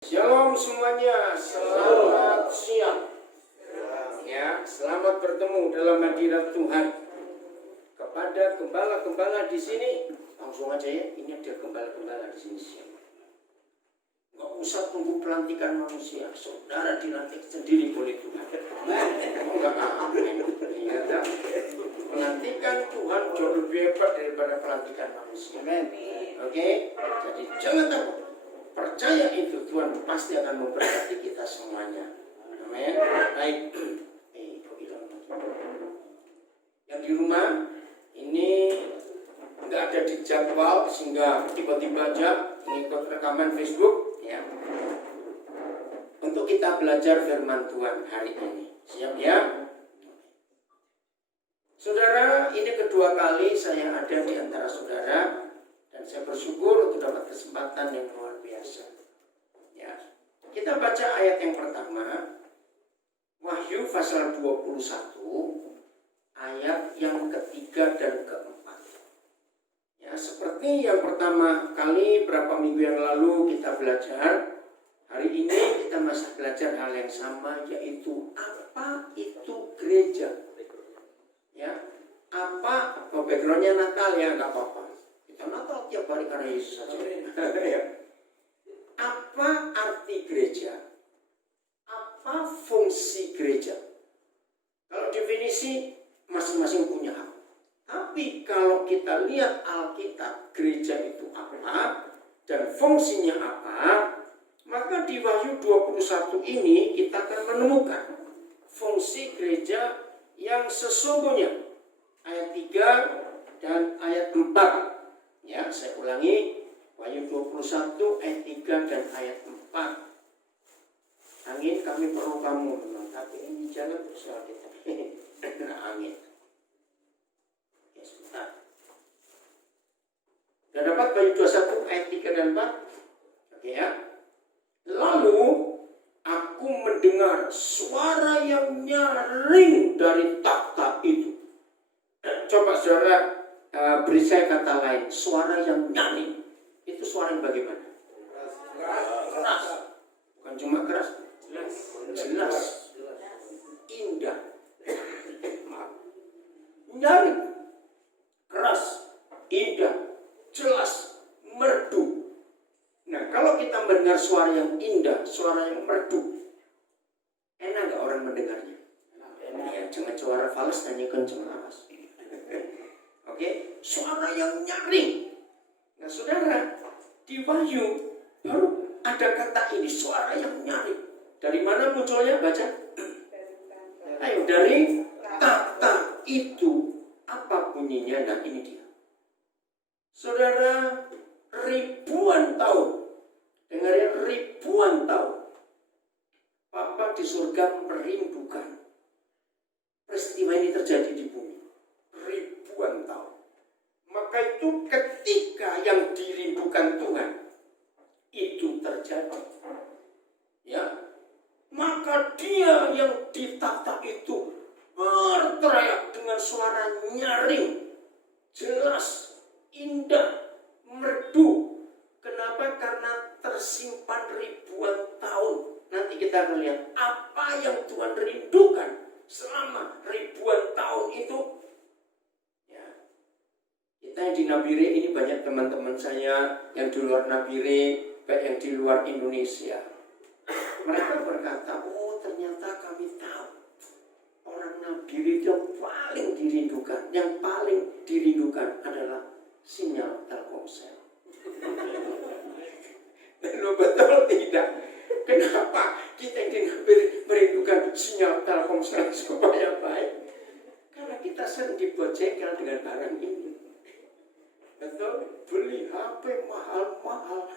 Shalom semuanya, selamat siang. Ya, selamat bertemu dalam hadirat Tuhan. Kepada gembala-gembala di sini, langsung aja ya. Ini ada gembala-gembala di sini siang. Nggak usah tunggu pelantikan manusia, saudara dilantik sendiri oleh Tuhan. Enggak apa-apa. Pelantikan Tuhan jauh lebih hebat daripada pelantikan manusia. Oke, jadi jangan takut. Percaya itu, Tuhan pasti akan memberkati kita semuanya. Amin. Baik. Yang di rumah ini nggak ada di jadwal sehingga tiba-tiba aja mengikut rekaman Facebook ya. Untuk kita belajar firman Tuhan hari ini. Siap ya? Saudara, ini kedua kali saya ada di antara saudara. Dan saya bersyukur untuk dapat kesempatan yang luar biasa. Ya. Kita baca ayat yang pertama, Wahyu pasal 21, ayat yang ketiga dan keempat. Ya, seperti yang pertama kali berapa minggu yang lalu kita belajar, hari ini kita masih belajar hal yang sama, yaitu apa itu gereja. Ya, apa? Backgroundnya Natal ya, nggak apa-apa. Natal tiap hari karena Yesus saja. Apa arti gereja? Apa fungsi gereja? Kalau definisi masing-masing punya hak. Tapi kalau kita lihat Alkitab, gereja itu apa dan fungsinya apa, maka di Wahyu 21 ini kita akan menemukan fungsi gereja yang sesungguhnya. Ayat 3 dan ayat 4. Ya, saya ulangi, Wahyu 21 ayat 3 dan ayat 4. Angin, kami perlu kamu memang, tapi ini jangan berusaha kita. Angin. Ya, sebentar. Sudah dapat Wahyu 21 ayat 3 dan 4? Oke ya. Lalu aku mendengar suara yang nyaring dari takhta itu. Coba saudara beri saya kata lain, suara yang nyaring. Itu suara yang bagaimana? Keras. Bukan cuma keras, jelas. Indah. Nyaring. Keras, indah, jelas, merdu. Nah, kalau kita mendengar suara yang indah, suara yang merdu, enak nggak orang mendengarnya? Ya, jangan suara fals, hanya kenceng awas. Oke, suara yang nyaring. Nah, saudara, di Wahyu baru ada kata ini, suara yang nyaring. Dari mana munculnya? Baca. Ayo, dari takhta itu. Apa bunyinya? Nah, ini dia. Saudara, ribuan tahun. Dengar ya, ribuan tahun. Papa di surga merindukan peristiwa ini terjadi di bumi. Ribuan tahun. Maka itu ketika yang dirindukan Tuhan itu terjadi. Ya. Maka dia yang di takhta itu berteriak dengan suara nyaring, jelas, indah, merdu. Kenapa? Karena tersimpan ribuan tahun. Nanti kita akan lihat apa yang Tuhan rindukan selama ribuan tahun itu. Kita yang di Nabire ini banyak teman-teman saya yang di luar Nabire, baik yang di luar Indonesia. Mereka berkata, oh ternyata kami tahu orang Nabire yang paling dirindukan, adalah sinyal Telkomsel. Lalu betul tidak? Kenapa kita yang di Nabire merindukan sinyal Telkomsel supaya baik? Karena kita sering dibuat jengkel dengan barang ini. Betul, beli HP mahal-mahal,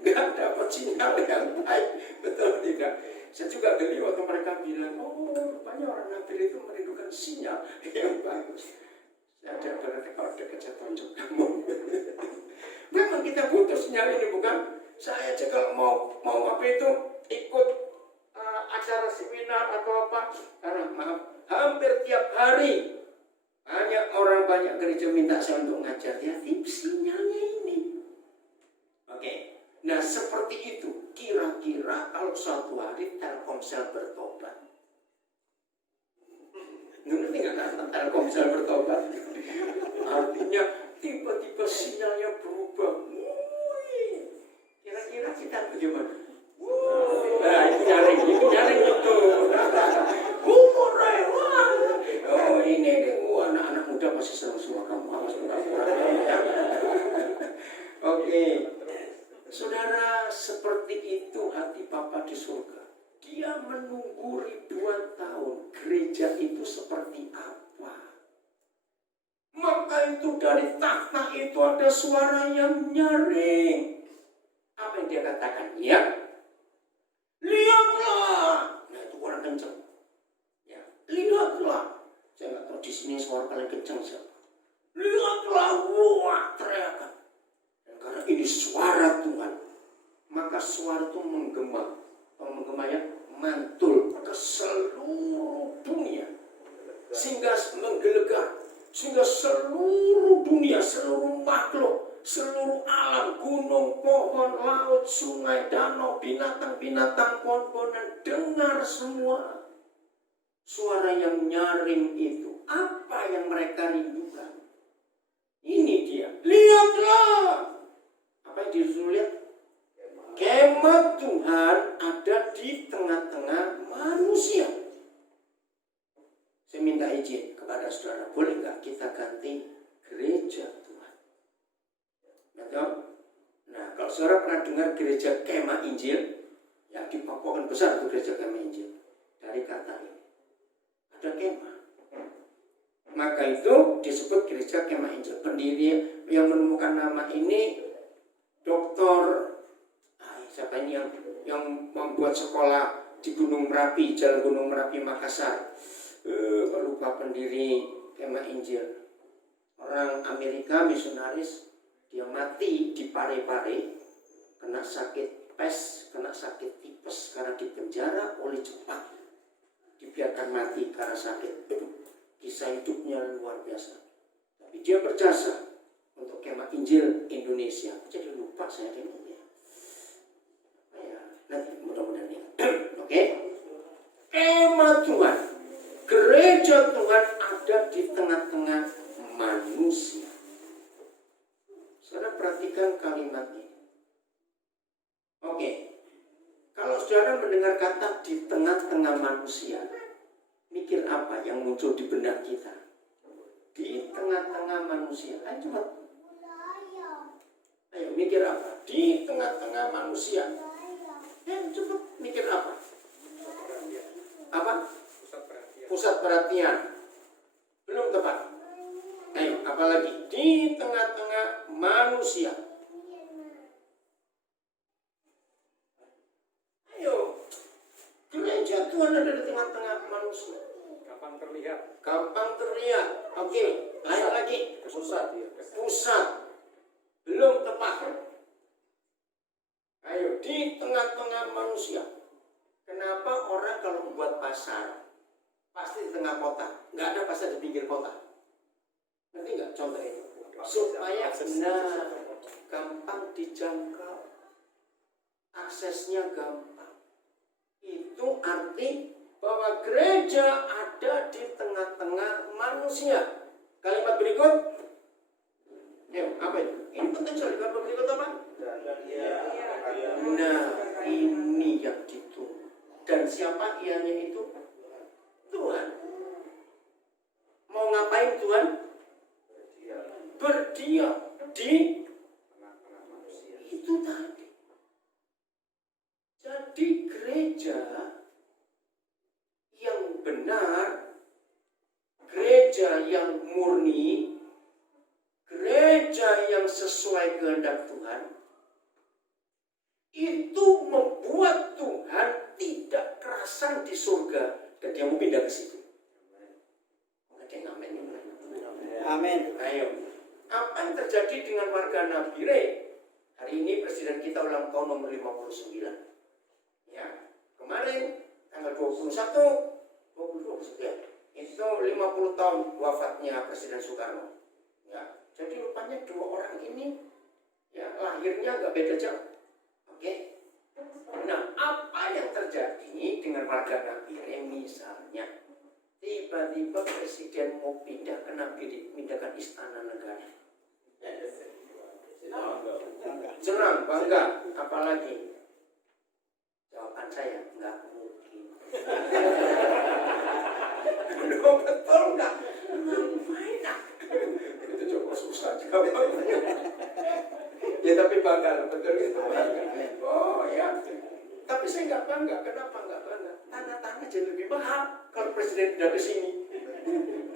nggak dapat sinyal yang baik, betul tidak? Saya juga geli waktu mereka bilang, oh rupanya orang Nabil itu merindukan sinyal yang bagus. Saya ada berarti kalau ada kejatuhan juga kamu. Memang kita butuh sinyal ini, bukan? Saya aja kalau mau apa itu ikut acara seminar atau apa, karena maaf, hampir tiap hari. Banyak gereja minta saya untuk ngajar, ya tips sinyalnya ini. Oke, Nah seperti itu, kira-kira kalau suatu hari Telkomsel bertobat. Ngerti nggak kata Telkomsel bertobat? Artinya tiba-tiba sinyalnya berubah. Kira-kira kita bagaimana? Nah, itu nyaring itu. Oh ini anak-anak muda masih senang semua kamu. Oke. Saudara, seperti itu hati Papa di surga. Dia menunggu ribuan tahun. Gereja itu seperti apa? Maka itu dari takhta itu ada suara yang nyaring. Apa yang dia katakan? Ya, lihatlah. Nah itu kurang kencang. Ya, lihatlah. Saya nggak tahu di sini suara paling kencang siapa. Lihatlah, wah teriakan. Dan karena ini suara Tuhan, maka suara itu menggema. Kalau menggema ya, mantul ke seluruh dunia. Sehingga menggelegar. Sehingga seluruh dunia, seluruh makhluk, seluruh alam, gunung, pohon, laut, sungai, danau, binatang-binatang, pohon-pohonan, dengar semua suara yang nyaring itu. Apa yang mereka rindukan? Ini dia. Lihatlah. Apa yang disuruh lihat? Kemah Tuhan ada di tengah-tengah manusia. Saya minta izin kepada saudara, boleh nggak kita ganti gereja Tuhan? Betul? Nah, kalau saudara pernah dengar gereja Kemah Injil, ya di Papua kan besar itu gereja Kemah Injil. Dari kata ini, ada kemah. Maka itu disebut gereja Kemah Injil. Pendiri yang menemukan nama ini, Dr. Siapa ini yang membuat sekolah di Gunung Merapi, Jalan Gunung Merapi, Makassar. Lupa pendiri Kemah Injil. Orang Amerika misionaris, dia mati di Pare-Pare, kena sakit pes, kena sakit tipes karena dipenjara oleh Jepang. Dibiarkan mati karena sakit. Kisah hidupnya luar biasa. Tapi dia berjasa untuk Kemah Injil Indonesia. Jadi lupa saya ini. Ya, nanti mudah-mudahan ya. Oke. Kemah Tuhan. Gereja Tuhan ada di tengah-tengah manusia. Saudara perhatikan kalimat ini. Oke. Kalau saudara mendengar kata di tengah-tengah manusia, mikir apa yang muncul di benak kita? Di tengah-tengah manusia. Ayo cepat. Ayo mikir apa? Di tengah-tengah manusia. Ayo cepat. Mikir apa? Apa? Pusat perhatian. Belum tepat. Ayo, apalagi di tengah-tengah manusia. Ayo, gereja Tuhan ada di tengah-tengah manusia. Gampang terlihat. Gampang terlihat. Oke, lain lagi. Pusat ya. Pusat. Belum tepat. Ayo, di tengah-tengah manusia. Kenapa orang kalau membuat pasar pasti di tengah kota, nggak ada pasar di pinggir kota? Ngerti nggak contoh ini? Supaya gampang dijangkau, aksesnya gampang. Itu arti bahwa gereja ada di tengah-tengah manusia. Kalimat berikut, apa itu? Ini penting sekali. Kalimat berikut apa? Nah, ini yang ditunggu. Dan siapa ianya itu? Tuhan. Mau ngapain Tuhan? Berdiam di itu tadi. Jadi gereja yang benar, gereja yang murni, gereja yang sesuai kehendak Tuhan, itu membuat Tuhan tidak kerasan di surga dan dia mau pindah ke situ. Amin. Ayo. Apa yang terjadi dengan warga Nabire? Hari ini presiden kita ulang tahun nomor 59. Ya, kemarin tanggal 21, 22 ya. Itu 50 tahun wafatnya Presiden Soekarno. Ya, jadi rupanya dua orang ini ya lahirnya agak beda jauh. Oke? Nah, apa yang terjadi dengan warga Nabire misalnya? Tiba-tiba presiden mau pindah ke Nabire, pindahkan istana negara. Senang, bangga, apalagi? Jawaban saya, nggak mungkin. Loh, betul nggak? Ngapain ah? Itu coba susah jawabnya. Ya tapi bangga, betul itu bangga. Oh ya. Tapi saya nggak bangga. Kenapa nggak bangga? Tanah-tanah jadi lebih mahal kalau presiden pindah ke sini.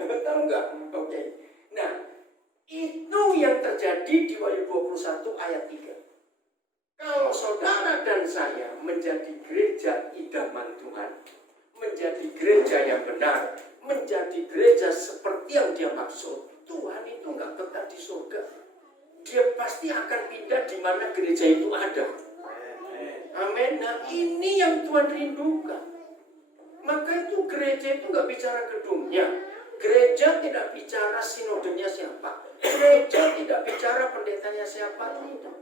Tahu nggak? Oke. Nah, itu yang terjadi di Wahyu 21 ayat 3. Kalau saudara dan saya menjadi gereja idaman Tuhan, menjadi gereja yang benar, menjadi gereja seperti yang Dia maksud, Tuhan itu nggak tetap di surga. Dia pasti akan pindah di mana gereja itu ada. Amin. Nah, ini yang Tuhan rindukan. Maka itu gereja itu nggak bicara gedungnya. Gereja tidak bicara sinodenya siapa. Gereja tidak bicara pendetanya siapa. Tidak.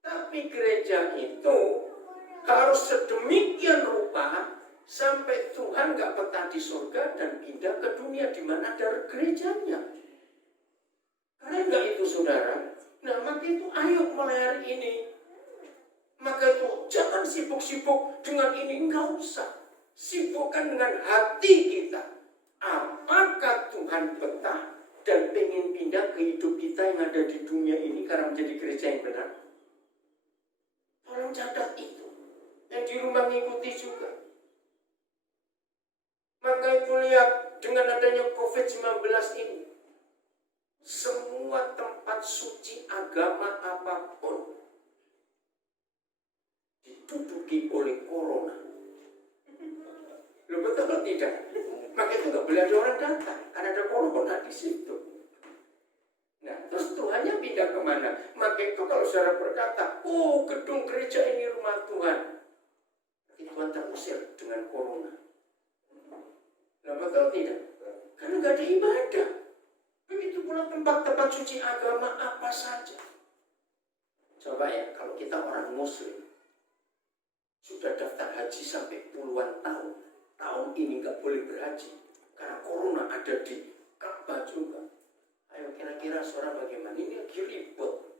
Tapi gereja itu harus sedemikian rupa sampai Tuhan nggak betah di surga dan pindah ke dunia di mana ada gerejanya. Karena nggak itu saudara. Nah, maka itu ayo mulai hari ini. Maka itu jangan sibuk-sibuk dengan ini, nggak usah. Sibukkan dengan hati kita. Apakah Tuhan betah dan pengen pindah ke hidup kita yang ada di dunia ini karena menjadi gereja yang benar? Tolong catat itu. Yang di rumah mengikuti juga. Maka itu lihat dengan adanya COVID-19 ini. Semua tempat suci agama apapun diduduki oleh corona. Lo betul atau tidak? Maka itu nggak boleh ada orang datang karena ada corona di situ. Nah, terus Tuhannya pindah kemana? Maka itu kalau saudara berkata, oh gedung gereja ini rumah Tuhan, tapi Tuhan terusir dengan corona. Nah, betul tidak? Karena nggak ada ibadah. Begitu pula tempat-tempat suci agama apa saja. Coba ya, kalau kita orang Muslim sudah daftar haji sampai puluhan tahun, tahun ini nggak boleh berhaji karena corona ada di Ka'bah juga. Ayo kira-kira saudara bagaimana? Ini lagi ribut.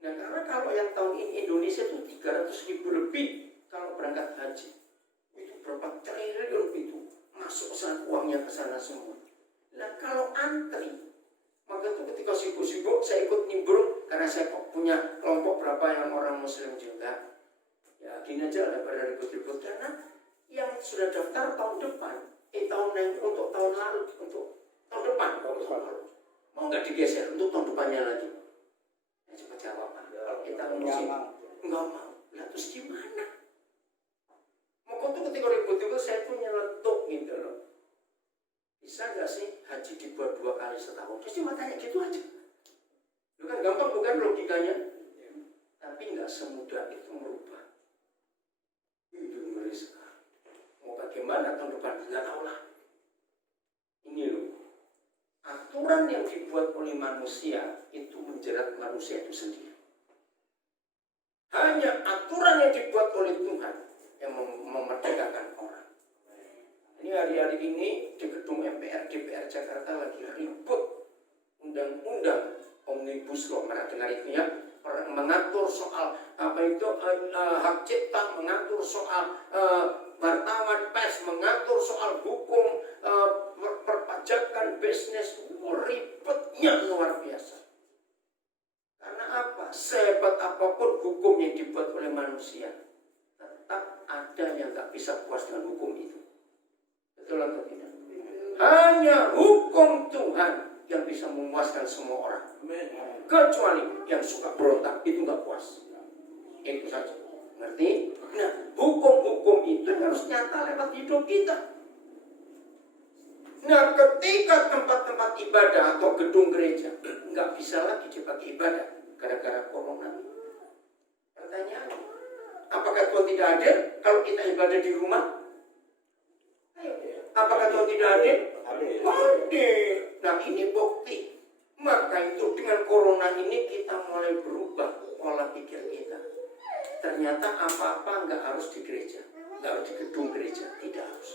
Nah, karena kalau yang tahun ini Indonesia itu 300.000 lebih kalau berangkat haji. Itu berapa triliun itu masuk uangnya ke sana semua. Nah, kalau antri, maka itu ketika sibuk-sibuk saya ikut nimbrung karena saya punya kelompok berapa yang orang Muslim juga. Ya gini aja daripada ribut-ribut karena yang sudah daftar tahun depan, untuk tahun lalu, untuk tahun depan kalau tahun lalu, mau nggak digeser untuk tahun depannya lagi? Ya, cepat jawab Pak. Kalau kita nggak mau, lah terus gimana? Mau tuh ketika ribut-ribut saya tuh nyeletuk gitu loh. Bisa nggak sih haji dibuat 2 kali setahun? Terus cuma tanya gitu aja. Itu kan gampang bukan logikanya? Tapi nggak semudah itu merubah. Itu ngeri sekali. Mau bagaimana tahun depan? Nggak tahu lah. Ini loh. Aturan yang dibuat oleh manusia itu menjerat manusia itu sendiri. Hanya aturan yang dibuat oleh Tuhan yang memerdekakan orang. Ini hari-hari ini di gedung MPR DPR Jakarta lagi ribut undang-undang Omnibus Law, mana dengar itu ya, mengatur soal hak cipta, mengatur soal wartawan pers, mengatur soal hukum perpajakan bisnis, ribetnya luar biasa. Karena apa? Sehebat apapun hukum yang dibuat oleh manusia, tetap ada yang tak bisa puas dengan hukum itu. Betul atau tidak? Hanya hukum Tuhan yang bisa memuaskan semua orang. Kecuali yang suka berontak itu nggak puas. Itu saja. Ngerti? Nah, hukum-hukum itu harus nyata lewat hidup kita. Nah, ketika tempat-tempat ibadah atau gedung gereja nggak bisa lagi dipakai ibadah gara-gara corona. Pertanyaannya, apakah Tuhan tidak hadir kalau kita ibadah di rumah? Apakah Tuhan tidak hadir? Hadir. Nah, ini bukti. Maka itu dengan corona ini kita mulai berubah pola pikir kita. ternyata apa-apa nggak harus di gereja, nggak harus di gedung gereja, tidak harus.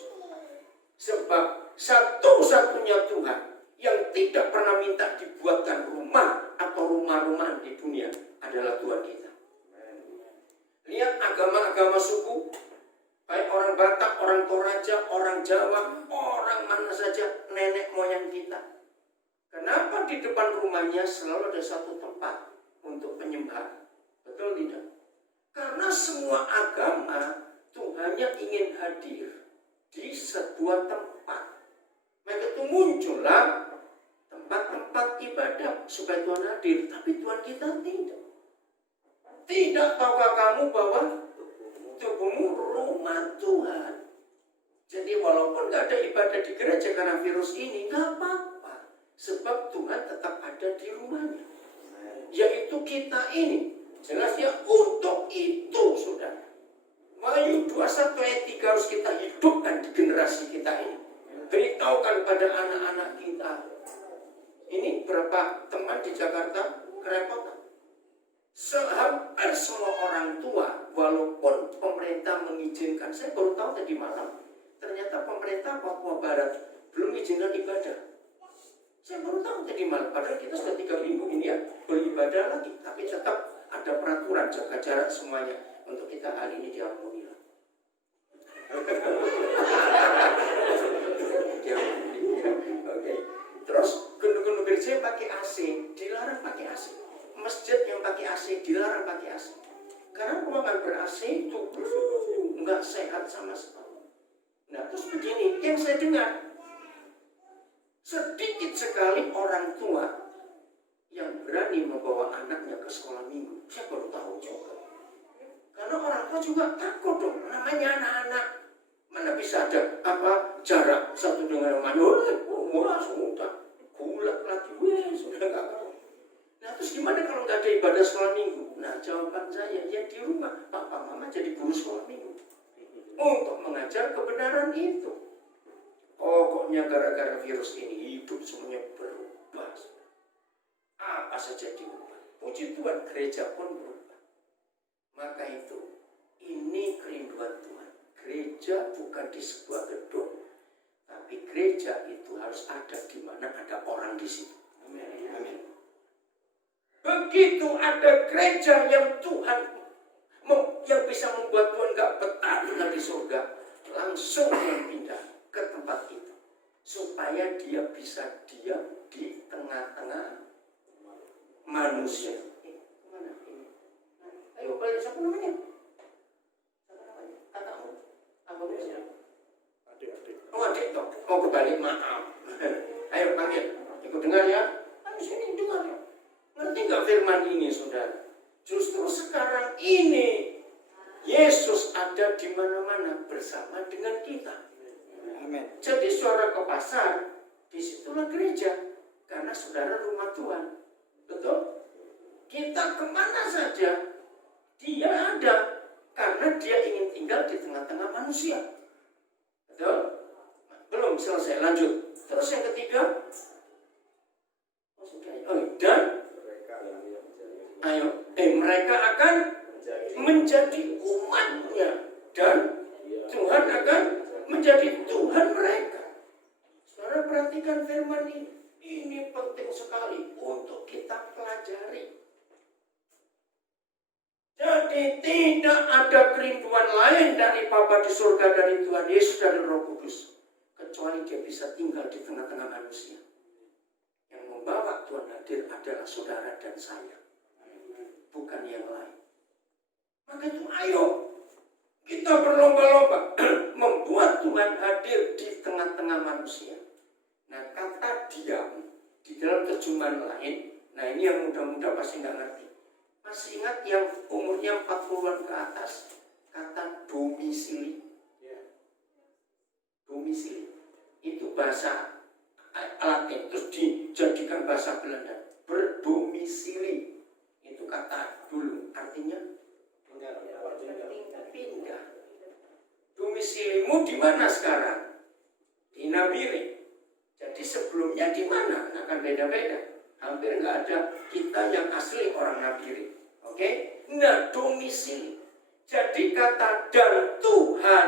Sebab satu-satunya Tuhan yang tidak pernah minta dibuatkan rumah atau rumah-rumahan di dunia adalah Tuhan kita. Lihat agama-agama suku, baik orang Batak, orang Toraja, orang Jawa, orang mana saja, nenek moyang kita. Kenapa di depan rumahnya selalu ada satu tempat untuk penyembahan? Betul tidak? Karena semua agama Tuhannya ingin hadir di sebuah tempat. Maka itu muncullah tempat-tempat ibadah supaya Tuhan hadir. Tapi Tuhan kita tidak. Tidak tahukah kamu bahwa tubuhmu rumah Tuhan? Jadi walaupun gak ada ibadah di gereja karena virus ini, gak apa-apa. Sebab Tuhan tetap ada di rumahnya. Yaitu kita ini. Jelasnya untuk itu, saudara. Wahyu 21 ayat 3 harus kita hidupkan di generasi kita ini. Beritahukan pada anak-anak kita. Ini berapa teman di Jakarta kerepotan. Sehampir semua orang tua, walaupun pemerintah mengizinkan, saya baru tahu tadi malam, ternyata pemerintah Papua Barat belum mengizinkan ibadah. Saya baru tahu tadi malam, padahal kita sudah 3 minggu ini ya beribadah lagi, tapi tetap ada peraturan jaga jarak semuanya untuk kita hari ini di Alhamdulillah. Oke. Terus gedung-gedung gereja pakai AC, dilarang pakai AC. Masjid yang pakai AC dilarang pakai AC. Karena ruangan ber-AC itu nggak sehat sama sekali. Nah terus begini, yang saya dengar sedikit sekali orang tua yang berani membawa anaknya ke sekolah minggu. Saya baru tahu juga. Karena orang tua juga takut dong, namanya anak-anak. Mana bisa ada jarak satu dengan yang lain. Wah sudah gulat lagi, sudah nggak tahu. Nah terus gimana kalau nggak ada ibadah sekolah minggu? Nah jawaban saya, ya di rumah papa mama jadi guru sekolah minggu untuk mengajar kebenaran itu. Pokoknya gara-gara virus ini hidup semuanya berubah. Apa saja diubah. Puji Tuhan, gereja pun berubah. Maka itu, ini kerinduan Tuhan. Gereja bukan di sebuah gedung, tapi gereja itu harus ada di mana ada orang di situ. Amin. Begitu ada gereja yang Tuhan yang bisa membuat Tuhan gak betah tinggal di surga, langsung pindah ke tempat itu supaya dia bisa diam di tengah-tengah manusia. Mana ini? Ayo balik, siapa namanya? Kakakmu? Apa namanya? Adik. Oh adik toh. Oh kebalik, maaf. Ayo panggil. Ikut dengar ya. Ayo sini dengar ya. Ngerti gak firman ini, saudara? Justru sekarang ini Yesus ada di mana-mana bersama dengan kita. Amin. Jadi saudara ke pasar, disitulah gereja, karena saudara rumah Tuhan. Betul? Kita kemana saja, dia ada, karena dia ingin tinggal di tengah-tengah manusia. Betul? Belum selesai, lanjut. Terus yang ketiga, mereka akan menjadi umatnya, dan Tuhan akan menjadi Tuhan mereka. Saudara perhatikan firman ini penting sekali untuk kita pelajari. Jadi tidak ada kerinduan lain dari Bapa di surga, dari Tuhan Yesus, dari Roh Kudus, kecuali dia bisa tinggal di tengah-tengah manusia. Yang membawa Tuhan hadir adalah saudara dan saya, bukan yang lain. Maka itu ayo kita berlomba-lomba membuat Tuhan hadir di tengah-tengah manusia. Nah kata diam di dalam terjemahan lain, nah ini yang muda-muda pasti nggak ngerti. Masih ingat yang umurnya 40-an ke atas, kata domisili? Domisili itu bahasa Latin terus dijadikan bahasa Belanda. Berdomisili itu kata dulu, artinya pindah. Domisilimu di mana sekarang? Di Nabire. Jadi sebelumnya di mana? Akan beda-beda. Hampir nggak ada kita yang asli orang Nabire. Oke? Nah, domisili. Jadi kata dan Tuhan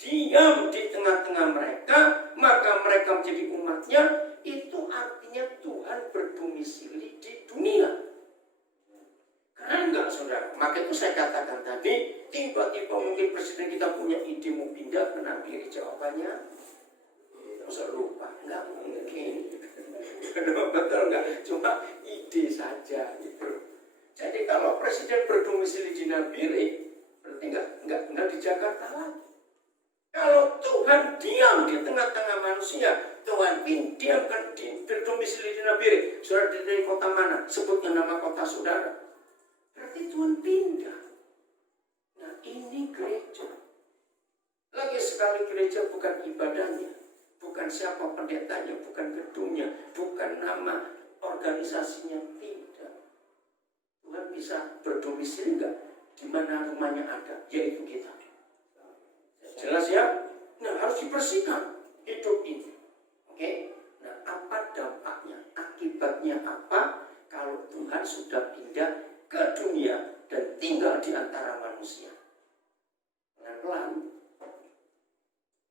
diam di tengah-tengah mereka, maka mereka menjadi umatnya, itu artinya Tuhan berdomisili di dunia. Keren nggak saudara? Maka itu saya katakan tadi, tiba-tiba mungkin presiden kita punya ide mau pindah ke Nabi, jawabannya masa lupa, nggak mungkin. Betul nggak? Cuma ide saja gitu. Jadi kalau presiden berdomisili di Nabire, berarti nggak di Jakarta lagi. Kalau Tuhan diam di tengah-tengah manusia, Tuhan diam kan berdomisili di Nabire. Saudara dari kota mana? Sebutnya nama kota saudara. Berarti Tuhan pindah. Nah ini gereja. Lagi sekali gereja bukan ibadahnya, bukan siapa pendetanya, bukan gedungnya, bukan nama organisasinya, tidak. Tuhan bisa berdomisili enggak? Di mana rumahnya ada, yaitu kita. Jelas ya? Nah harus dibersihkan hidup ini. Oke? Nah apa dampaknya? Akibatnya apa? Kalau Tuhan sudah pindah ke dunia dan tinggal di antara manusia. Pelan-pelan.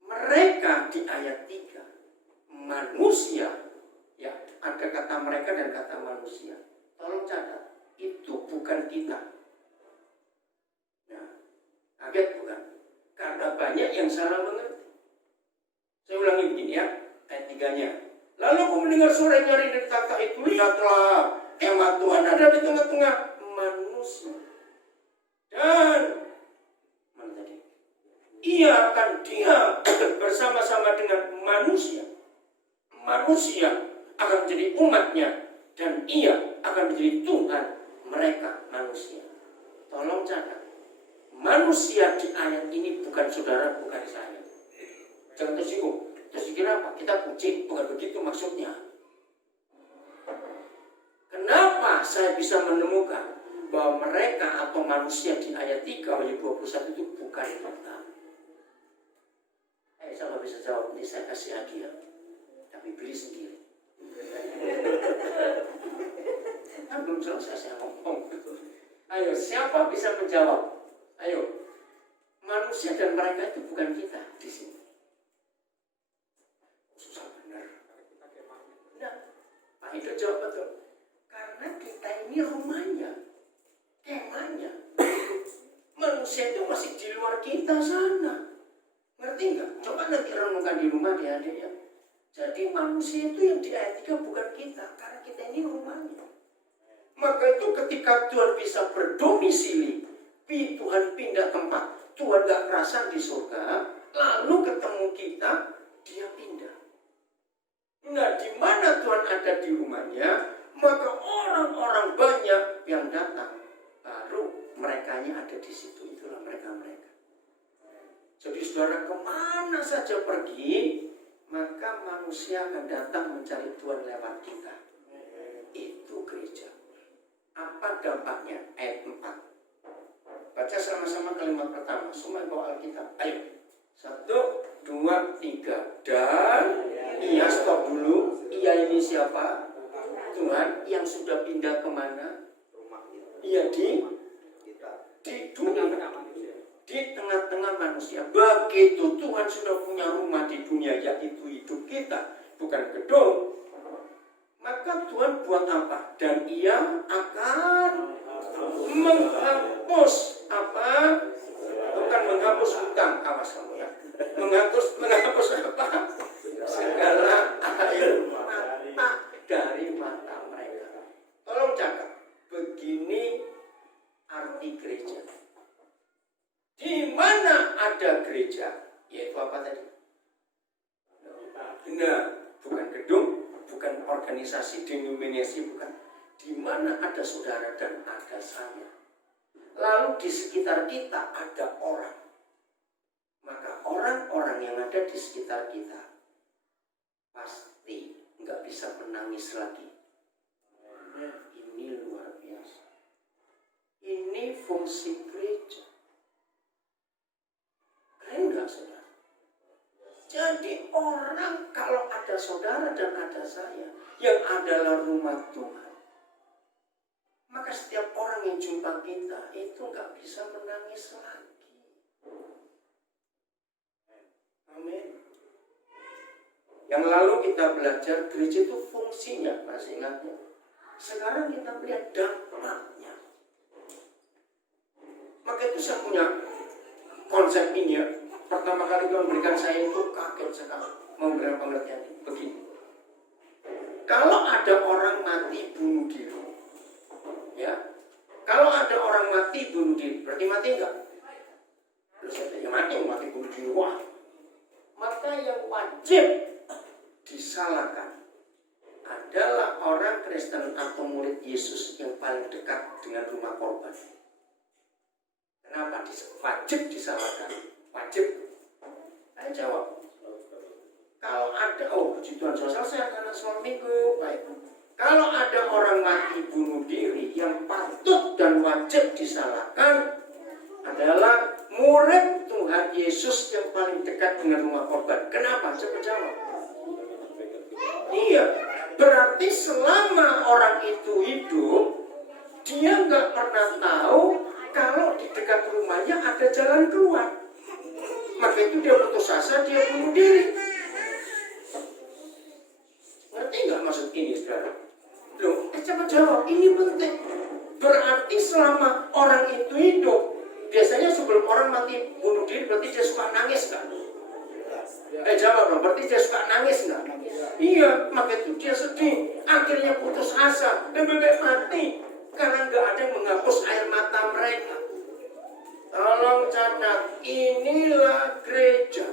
Mereka di ayat 3, manusia, ya ada kata mereka dan kata manusia. Tolong catat, itu bukan kita. Nah, kaget bukan? Karena banyak yang salah mengerti. Saya ulangi begini ya, ayat 3-nya. Lalu aku mendengar suara nyaring dari takhta itu, lihatlah, kemah Tuhan ada di tengah-tengah manusia. Dan mana tadi? Ia akan diam bersama-sama dengan manusia. Manusia akan menjadi umatnya dan ia akan menjadi Tuhan mereka manusia. Tolong catat. Manusia di ayat ini bukan saudara, bukan saya. Jangan tersinggung. Terus dikira apa? Kita kucing, bukan begitu maksudnya. Kenapa saya bisa menemukan bahwa mereka atau manusia di ayat 3 ayat 21 itu bukan kita? Saya nggak bisa jawab, ini saya kasih hadiah, tapi beli sendiri. Kan belum selesai saya ngomong. Ayo, siapa bisa menjawab? Ayo, manusia dan mereka itu bukan kita di sini. Susah benar. Nah, Pak itu jawab betul. Karena kita ini rumahnya, kemahnya. Manusia itu masih di luar kita sana. Ngerti nggak? Coba nanti renungkan di rumah ya adik ya. Jadi manusia itu yang di ayat 3 bukan kita, karena kita ini rumahnya. Maka itu ketika Tuhan bisa berdomisili, Tuhan pindah tempat, Tuhan gak kerasan di surga, lalu ketemu kita, dia pindah. Nah, di mana Tuhan ada di rumahnya, maka orang-orang banyak yang datang, baru merekanya ada di situ, itulah mereka-mereka. Jadi saudara kemana saja pergi, maka manusia akan datang mencari Tuhan lewat kita. Itu gereja. Apa dampaknya? Ayat 4. Baca sama-sama kalimat pertama. Semua bawa Alkitab. Ayo. 1, 2, 3. Dan ia stop dulu. Ia ini siapa? Tuhan yang sudah pindah kemana? Ia di dunia. Di tengah-tengah manusia. Begitu Tuhan sudah punya rumah di dunia, yaitu hidup kita, bukan gedung. Maka Tuhan buat apa? Dan ia akan menghapus apa? Bukan menghapus hutang, awas kamu ya. Menghapus apa? Segala air mata dari mata mereka. Tolong catat. Begini arti gereja. Di mana ada gereja, yaitu apa tadi? Nah, bukan gedung, bukan organisasi denominasi, bukan. Di mana ada saudara dan ada saya. Lalu di sekitar kita ada orang. Maka orang-orang yang ada di sekitar kita pasti nggak bisa menangis lagi. Ini luar biasa. Ini fungsi gereja. Enggak saudara. Jadi orang kalau ada saudara dan ada saya yang adalah rumah Tuhan, maka setiap orang yang jumpa kita itu nggak bisa menangis lagi. Amin. Yang lalu kita belajar gereja itu fungsinya, masih ingatnya. Sekarang kita melihat dampaknya. Maka itu saya punya konsep ini ya. Pertama kali Tuhan berikan saya itu kaget sekali. Memberikan pengertian begini. Kalau ada orang mati bunuh diri, ya. Kalau ada orang mati bunuh diri, berarti mati enggak? Terus saya tanya, mati bunuh diri, wah. Maka yang wajib disalahkan adalah orang Kristen atau murid Yesus yang paling dekat dengan rumah korban. Kenapa wajib disalahkan? Wajib. Saya jawab, kalau ada, puji Tuhan sudah selesai karena selama minggu, baik. Kalau ada orang mati bunuh diri, yang patut dan wajib disalahkan adalah murid Tuhan Yesus yang paling dekat dengan rumah korban. Kenapa? Coba jawab. Iya, berarti selama orang itu hidup, dia nggak pernah tahu kalau di dekat rumahnya ada jalan keluar. Maka itu dia putus asa, dia bunuh diri. Ngerti nggak maksud ini, saudara? Loh, coba jawab, ini penting. Berarti selama orang itu hidup, biasanya sebelum orang mati bunuh diri, berarti dia suka nangis kan? Jawab dong, berarti dia suka nangis nggak? Iya, maka itu dia sedih. Akhirnya putus asa, dan bebek mati. Karena nggak ada yang menghapus air mata mereka. Tolong catat, inilah gereja.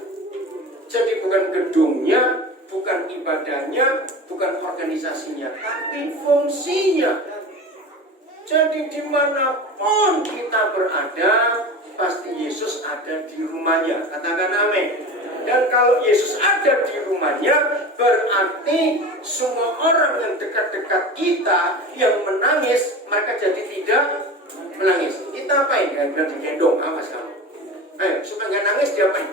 Jadi bukan gedungnya, bukan ibadahnya, bukan organisasinya, tapi fungsinya. Jadi dimanapun kita berada, pasti Yesus ada di rumahnya. Katakan amin. Dan kalau Yesus ada di rumahnya, berarti semua orang yang dekat-dekat kita yang menangis, mereka jadi tidak menangis. Kita apain? Ya, bilang digendong, awas kamu. Ayo, supaya nggak nangis diapain?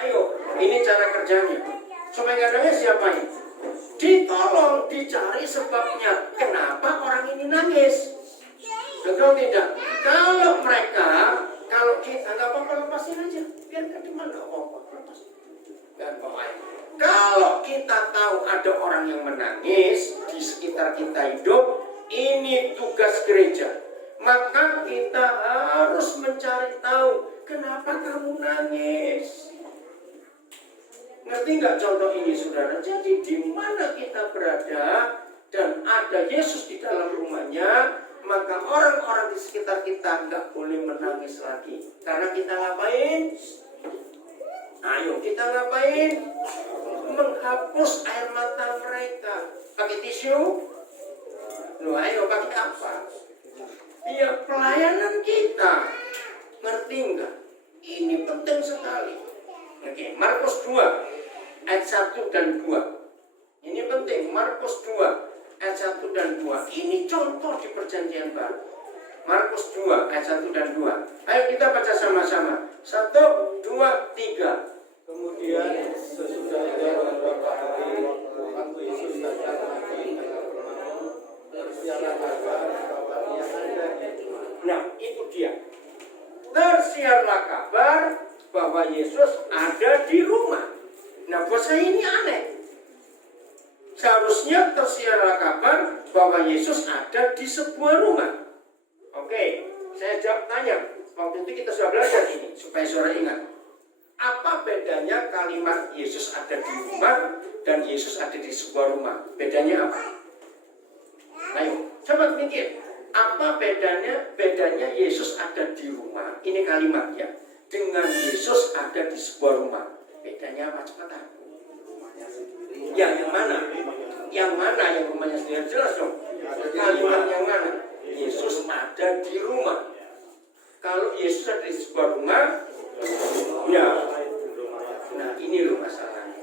Ayo, ini cara kerjanya. Supaya nggak nangis diapain? Ditolong, dicari sebabnya. Kenapa orang ini nangis? Betul tidak? Kalau mereka, kalau kita nggak apa-apa, lepasin aja. Biar nggak dimana, nggak apa-apa, lepas. Dan kalau kita tahu ada orang yang menangis di sekitar kita hidup, ini tugas gereja. Maka kita harus mencari tahu kenapa kamu nangis. Ngerti nggak contoh ini, saudara? Jadi di mana kita berada dan ada Yesus di dalam rumahnya, maka orang-orang di sekitar kita nggak boleh menangis lagi. Karena kita ngapain? Ayo, kita ngapain? Menghapus air mata mereka. Pakai tisu? Loh, ayo pakai apa? Iya, pelayanan kita. Ngerti nggak? Ini penting sekali. Oke, Markus 2 ayat 1 dan 2. Ini penting, Markus 2 ayat 1 dan 2. Ini contoh di perjanjian baru. Markus 2 ayat 1 dan 2. Ayo kita baca sama-sama. 1, 2, 3. Kemudian sesudah dia beberapa hari, waktu Yesus datang lagi ke rumah, tersiarlah kabar bahwa dia ada di rumah. Nah, itu dia. Tersiarlah kabar bahwa Yesus ada di rumah. Nah, buat saya ini aneh. Seharusnya tersiarlah kabar bahwa Yesus ada di sebuah rumah. Oke, saya jawab tanya. Waktu itu kita sudah belajar ini, supaya saudara ingat. Apa bedanya kalimat Yesus ada di rumah dan Yesus ada di sebuah rumah? Bedanya apa? Ayo, coba mikir. Apa bedanya Yesus ada di rumah? Ini kalimatnya. Dengan Yesus ada di sebuah rumah. Bedanya apa? Cepetan. Ya, yang mana? Yang mana yang rumahnya sendiri? Jelas dong. Kalimat yang mana? Yesus ada di rumah. Kalau Yesus ada di sebuah rumah, ya. Nah, ini loh masalahnya.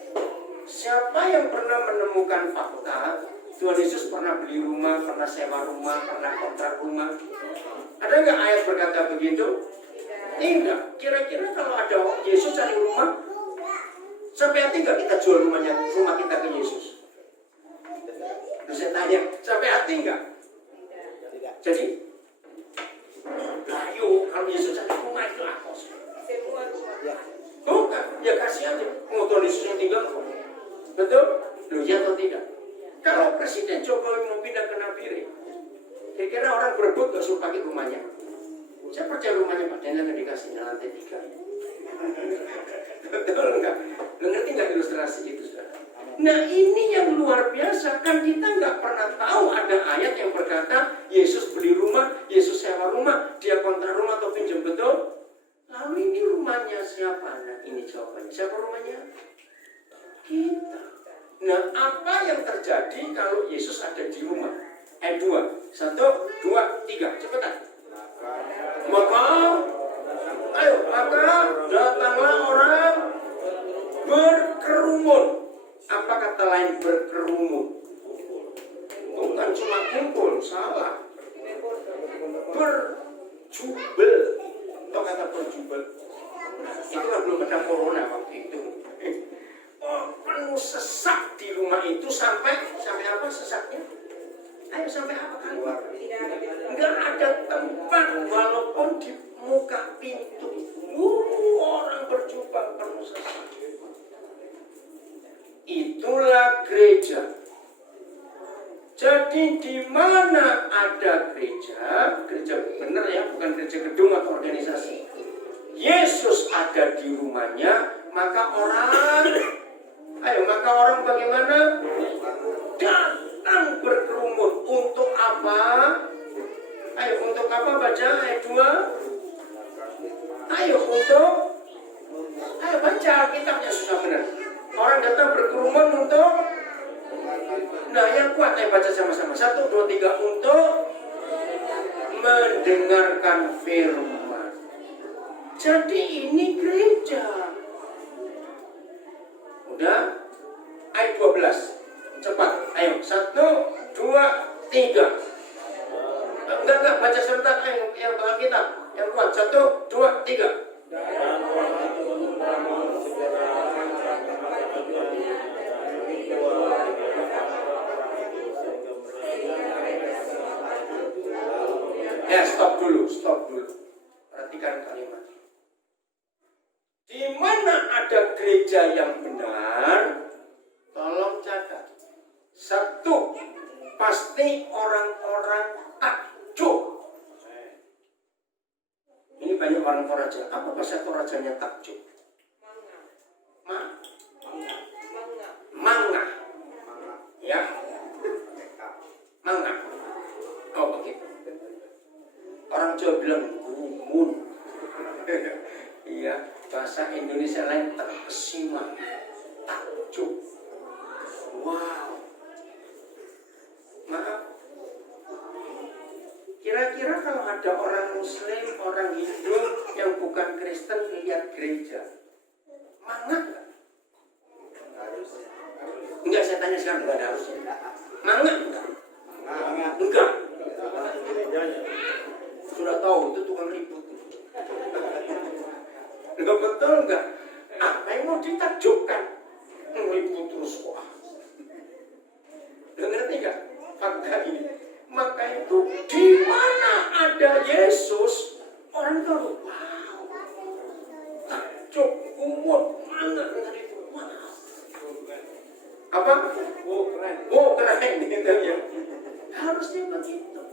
Siapa yang pernah menemukan fakta Tuhan Yesus pernah beli rumah, pernah sewa rumah, pernah kontrak rumah? Ada nggak ayat berkata begitu? Tidak. Kira-kira kalau ada Yesus cari rumah, sampai hati nggak kita jual rumah kita ke Yesus? Terus saya tanya, sampai hati nggak? Jadi, ayo kalau Yesus cari rumah itu apa? Semua rumah. Bukan, ya kasih aja. Mau Tuhan Yesus yang tinggal kok. Betul? Loh ya atau tidak? Kalau Presiden Jokowi mau pindah ke Nabire, kira-kira orang berebut gak suruh pakai rumahnya? Saya percaya rumahnya Pak Daniel akan dikasihnya lantai 3. Betul enggak? Lo ngerti nggak ilustrasi itu, saudara? Nah ini yang luar biasa. Kan kita nggak pernah tahu ada ayat yang berkata Yesus beli rumah, Yesus sewa rumah, dia kontrak rumah atau pinjam, betul? Lalu ini rumahnya siapa? Nah ini jawabannya. Siapa rumahnya? Kita. Nah apa yang terjadi kalau Yesus ada di rumah? Ayat 2. 1, 2, 3. Cepetan. Maka datanglah orang berkerumun. Apa kata lain berkerumun? Bukan cuma kumpul, salah. Berjubel. Atau kata berjubel. Itu kan belum ada corona waktu itu. Oh, penuh sesak di rumah itu sampai apa sesaknya? Ayo sampai apa kan? Enggak ada tempat walaupun di muka pintu. Orang berjubel penuh sesak. Itulah gereja. Jadi di mana ada gereja benar ya, bukan gereja gedung atau organisasi. Yesus ada di rumahnya, maka orang bagaimana? Datang berkerumun. Untuk apa? Ayo, untuk apa? Baca ayat 2. Ayo, baca Alkitabnya sudah benar. Orang datang berkerumun untuk, nah yang kuat, ayo baca sama-sama. 1, 2, 3. Untuk mendengarkan firman. Jadi ini gereja. Udah? Ayat 12. Cepat. Ayo. 1, 2, 3. Enggak. Baca sebentar. Ayo. Yang baca kitab. Yang kuat. 1, 2, 3. Ya, stop dulu. Perhatikan kalimat. Di mana ada gereja yang benar, tolong catat. 1, pasti orang-orang takjub. Ini banyak orang Toraja. Apa bahasa Torajanya takjub? Manga. Ya. Manga. Oh, begitu. Orang Jawa bilang gumun. Iya, bahasa Indonesia lain terkesima. Takjub. Wow. Maaf. Kira-kira kalau ada orang Muslim, orang Hindu yang bukan Kristen lihat gereja, mangga nggak? Enggak, saya tanya sekarang, enggak ada harusnya. Mangga enggak? Enggak. Sudah tahu itu tukang ribut. Enggak, betul enggak? Apa yang mau ditakjubkan? Ribut terus, wah. Ngerti enggak fakta ini? Maka itu di mana ada Yesus, orang tahu, wow, takjub, umur, mana itu, wow. Apa? Keren gitu ya. Harusnya begitu.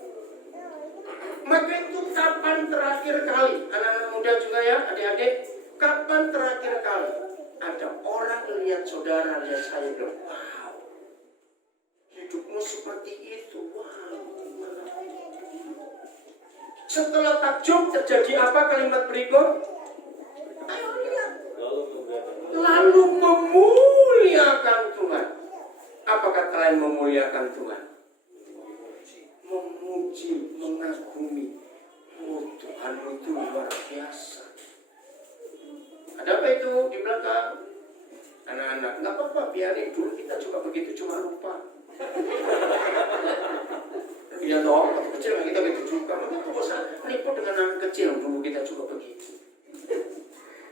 Maka itu kapan terakhir kali, anak-anak muda juga ya, adik-adik, kapan terakhir kali ada orang lihat saudara, lihat saya bilang, wow, hidupmu seperti itu, wow. Setelah takjub terjadi apa kalimat berikut? Ayo lihat. Lalu memuliakan Tuhan. Apa kata lain memuliakan Tuhan? Memuji, mengagumi. Oh, Tuhan itu luar biasa. Ada apa itu di belakang? Anak-anak, nggak apa-apa, biarin dulu kita juga begitu, cuma lupa. Iya dong, waktu kecil kita begitu juga. Maka kok usah liput dengan anak kecil, dulu kita juga begitu.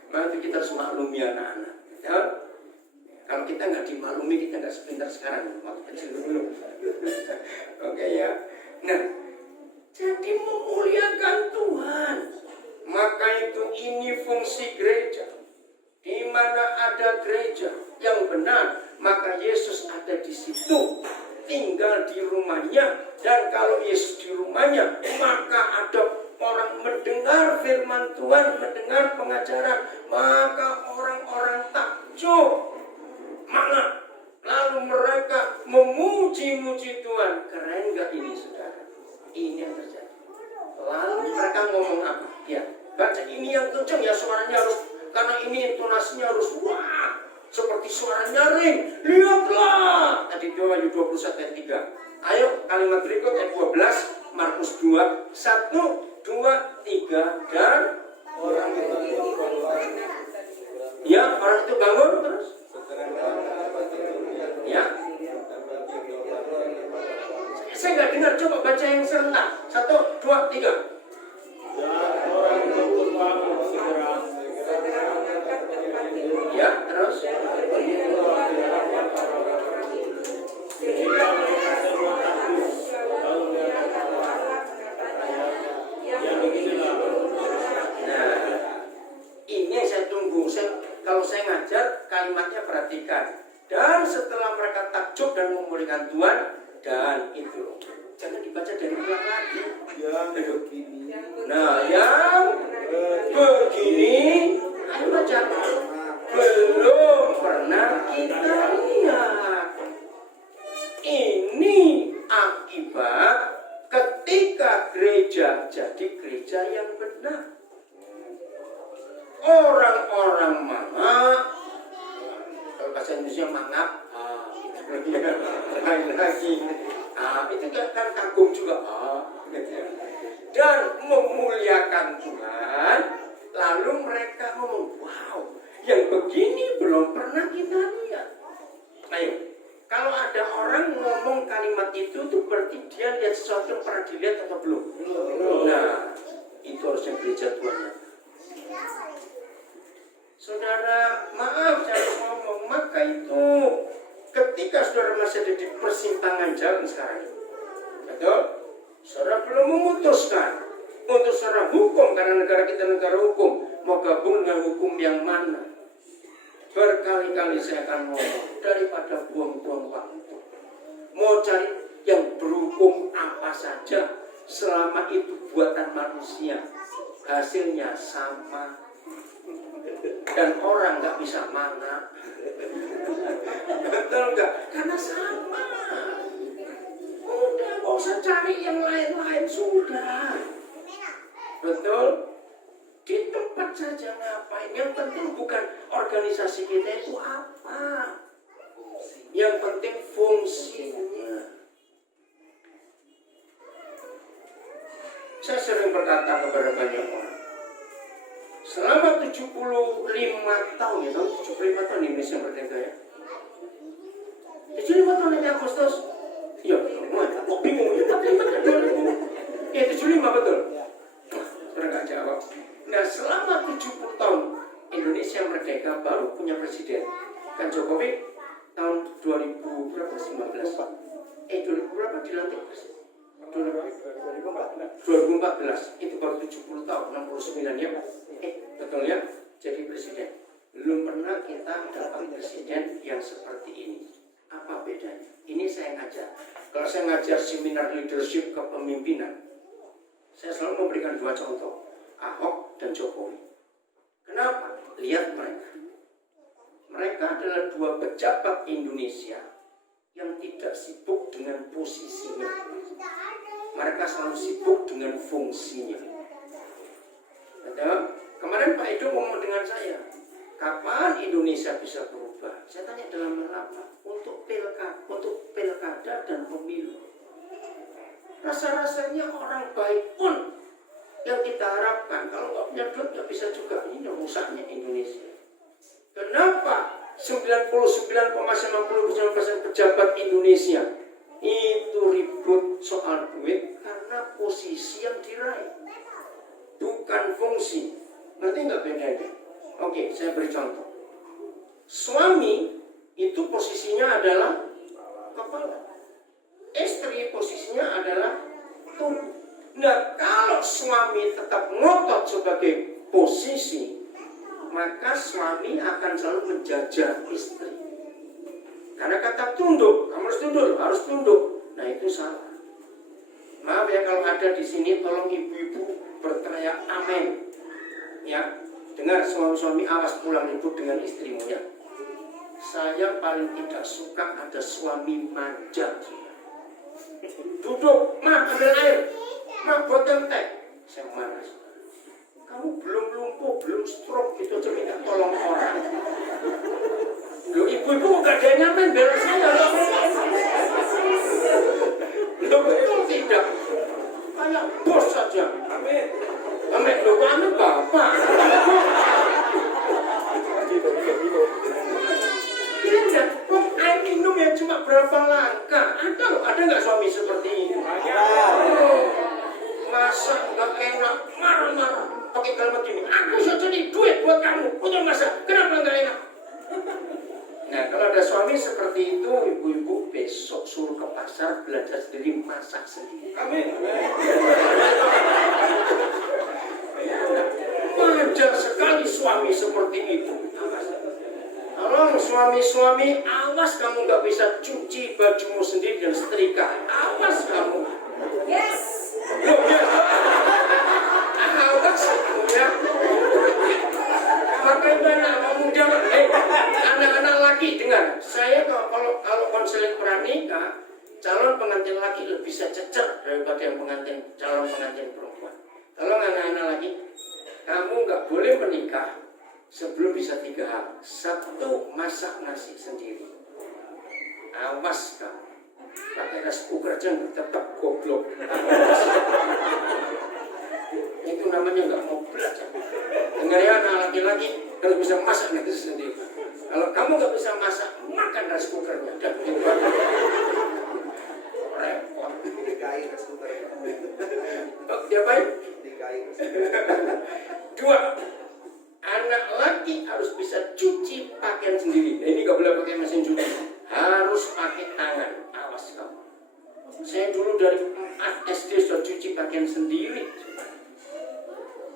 Maka kita harus maklumi anak-anak. Ya? Kalau kita nggak dimaklumi, kita nggak sepintar sekarang. Waktu kecil dulu. Oke ya. Nah, jadi Jadi memuliakan Tuhan. Maka itu ini fungsi gereja. Di mana ada gereja yang benar, maka Yesus ada di situ, tinggal di rumahnya. Dan kalau Yesus di rumahnya, maka ada orang mendengar firman Tuhan, mendengar pengajaran, maka orang-orang takjub, mana? Lalu mereka memuji-muji Tuhan. Keren gak ini, saudara? Ini yang terjadi. Lalu mereka ngomong apa? Ya, baca ini yang kencang ya, suaranya harus, karena ini intonasinya harus wah, seperti suara nyaring. Lihatlah. Tadi Wahyu 21 ayat 3. Ayo kalimat berikut ayat 12, Markus 2, 1, 2, 3, dan orang itu bangun. ya, orang itu bangun terus. Ya. Saya nggak dengar, coba baca yang serentak. 1, 2, 3. Dan orang itu pun bangun segera. Ya, terus. Nah, ini yang saya tunggu. Kalau saya ngajar, kalimatnya perhatikan. Dan setelah mereka takjub dan memuliakan Tuhan, dan itu jangan dibaca dari ulang lagi. Yang begini. Nah, yang begini, ayo baca. Belum pernah kita lihat. Ini akibat ketika gereja jadi gereja yang benar. Orang-orang mangap, kalau bahasa Indonesia mangap, lain lagi. Itu kan kagum juga. Dan memuliakan Tuhan. Lalu mereka ngomong, wow, yang begini belum pernah kita lihat. Ayo, kalau ada orang ngomong kalimat itu berarti dia lihat sesuatu yang pernah dilihat atau belum? Nah, itu harusnya gereja Tuhan. Saudara, maaf saya ngomong, maka itu ketika saudara masih ada di persimpangan jalan sekarang, betul? Saudara belum memutuskan untuk secara hukum, karena negara kita negara hukum, mau gabung dengan hukum yang mana? Berkali-kali saya akan ngomong, daripada buang-buang waktu, mau cari yang berhukum apa saja, selama itu buatan manusia, hasilnya sama. Dan orang nggak bisa mana, betul nggak? Karena sama. Udah, nggak usah cari yang lain-lain, sudah. Betul? Di tempat saja ngapain? Yang penting bukan organisasi kita itu apa. Yang penting fungsinya. Saya sering berkata kepada banyak orang, selama 75 tahun ya, 75 tahun Indonesia merdeka ya. 75 tahun ini Agustus. Ya, kok bingung ya, 45 kan 2000. Ya, 75 betul. Saudara nggak jawab. Nah, selama 70 tahun Indonesia merdeka baru punya presiden. Kan Jokowi tahun 2000 berapa? 19. 2000 berapa dilantik presiden? 2014 itu baru 70 tahun, 69 ya. Betul ya, jadi presiden. Belum pernah kita dapat presiden yang seperti ini. Apa bedanya? Ini saya ngajar. Kalau saya ngajar seminar leadership kepemimpinan, saya selalu memberikan dua contoh, Ahok dan Jokowi. Kenapa? Lihat mereka. Mereka adalah dua pejabat Indonesia yang tidak sibuk dengan posisinya. Mereka selalu sibuk dengan fungsinya. Betul? Kemarin Pak Edo ngomong dengan saya, kapan Indonesia bisa berubah? Saya tanya dalam hal apa? Untuk pilkada dan pemilu. Rasa-rasanya orang baik pun yang kita harapkan, kalau nggak punya duit nggak bisa juga. Ini rusaknya Indonesia. Kenapa 99,99% pejabat Indonesia itu ribut soal duit? Karena posisi yang diraih, bukan fungsi. Ngerti nggak bedanya? Oke, saya beri contoh. Suami itu posisinya adalah kepala, istri posisinya adalah tubuh. Nah, kalau suami tetap ngotot sebagai posisi, maka suami akan selalu menjajah istri. Karena kata tunduk, kamu harus tunduk, harus tunduk. Nah, itu salah. Maaf ya kalau ada di sini, tolong ibu-ibu berteriak amin. Ya, dengar suami-suami, awas pulang itu dengan istrimu ya. Saya paling tidak suka ada suami manja. Duduk, ma ambil air, ma botol teh. Saya marah. Kamu belum lumpuh, belum stroke gitu aja minta tolong orang. Loh, ibu-ibu gak ada yang nyaman bela saya loh. Loh, betul tidak? Kayak bos saja. Amin. Amin, loh amin bapak. Tidak, air minum ya cuma berapa langkah. Ada nggak suami seperti ini? Masak nggak enak, marah-marah. Pakai kalimat ini, aku sudah jadi duit buat kamu untuk masak. Kenapa nggak enak? Nah, kalau ada suami seperti itu, ibu-ibu besok suruh ke pasar belajar sendiri, masak sendiri. Amin. Wajar sekali suami seperti itu. Tolong suami-suami, awas kamu nggak bisa cuci bajumu sendiri dan setrika. Awas kamu. Yes. Loh, ya. Awas ya. Maka itu anak muda, anak-anak laki dengar. Saya kalau konseling pranikah, calon pengantin laki lebih cecer daripada yang calon pengantin perempuan. Tolong anak-anak laki, kamu nggak boleh menikah sebelum bisa 3 hal. 1, masak nasi sendiri. Awas kamu. Pakai rice cooker aja tetap goblok. Itu namanya nggak mau belajar. Dengar ya anak laki-laki, kalau bisa masak nasi sendiri. Kalau kamu nggak bisa masak, makan rice cookernya. Dan repot. DKI rice cooker. Oh, dia baik. DKI. 2, anak laki harus bisa cuci pakaian sendiri. Nah, ini nggak boleh pakai mesin cuci, harus pakai tangan. Awas kamu. Saya dulu dari SD sudah cuci pakaian sendiri.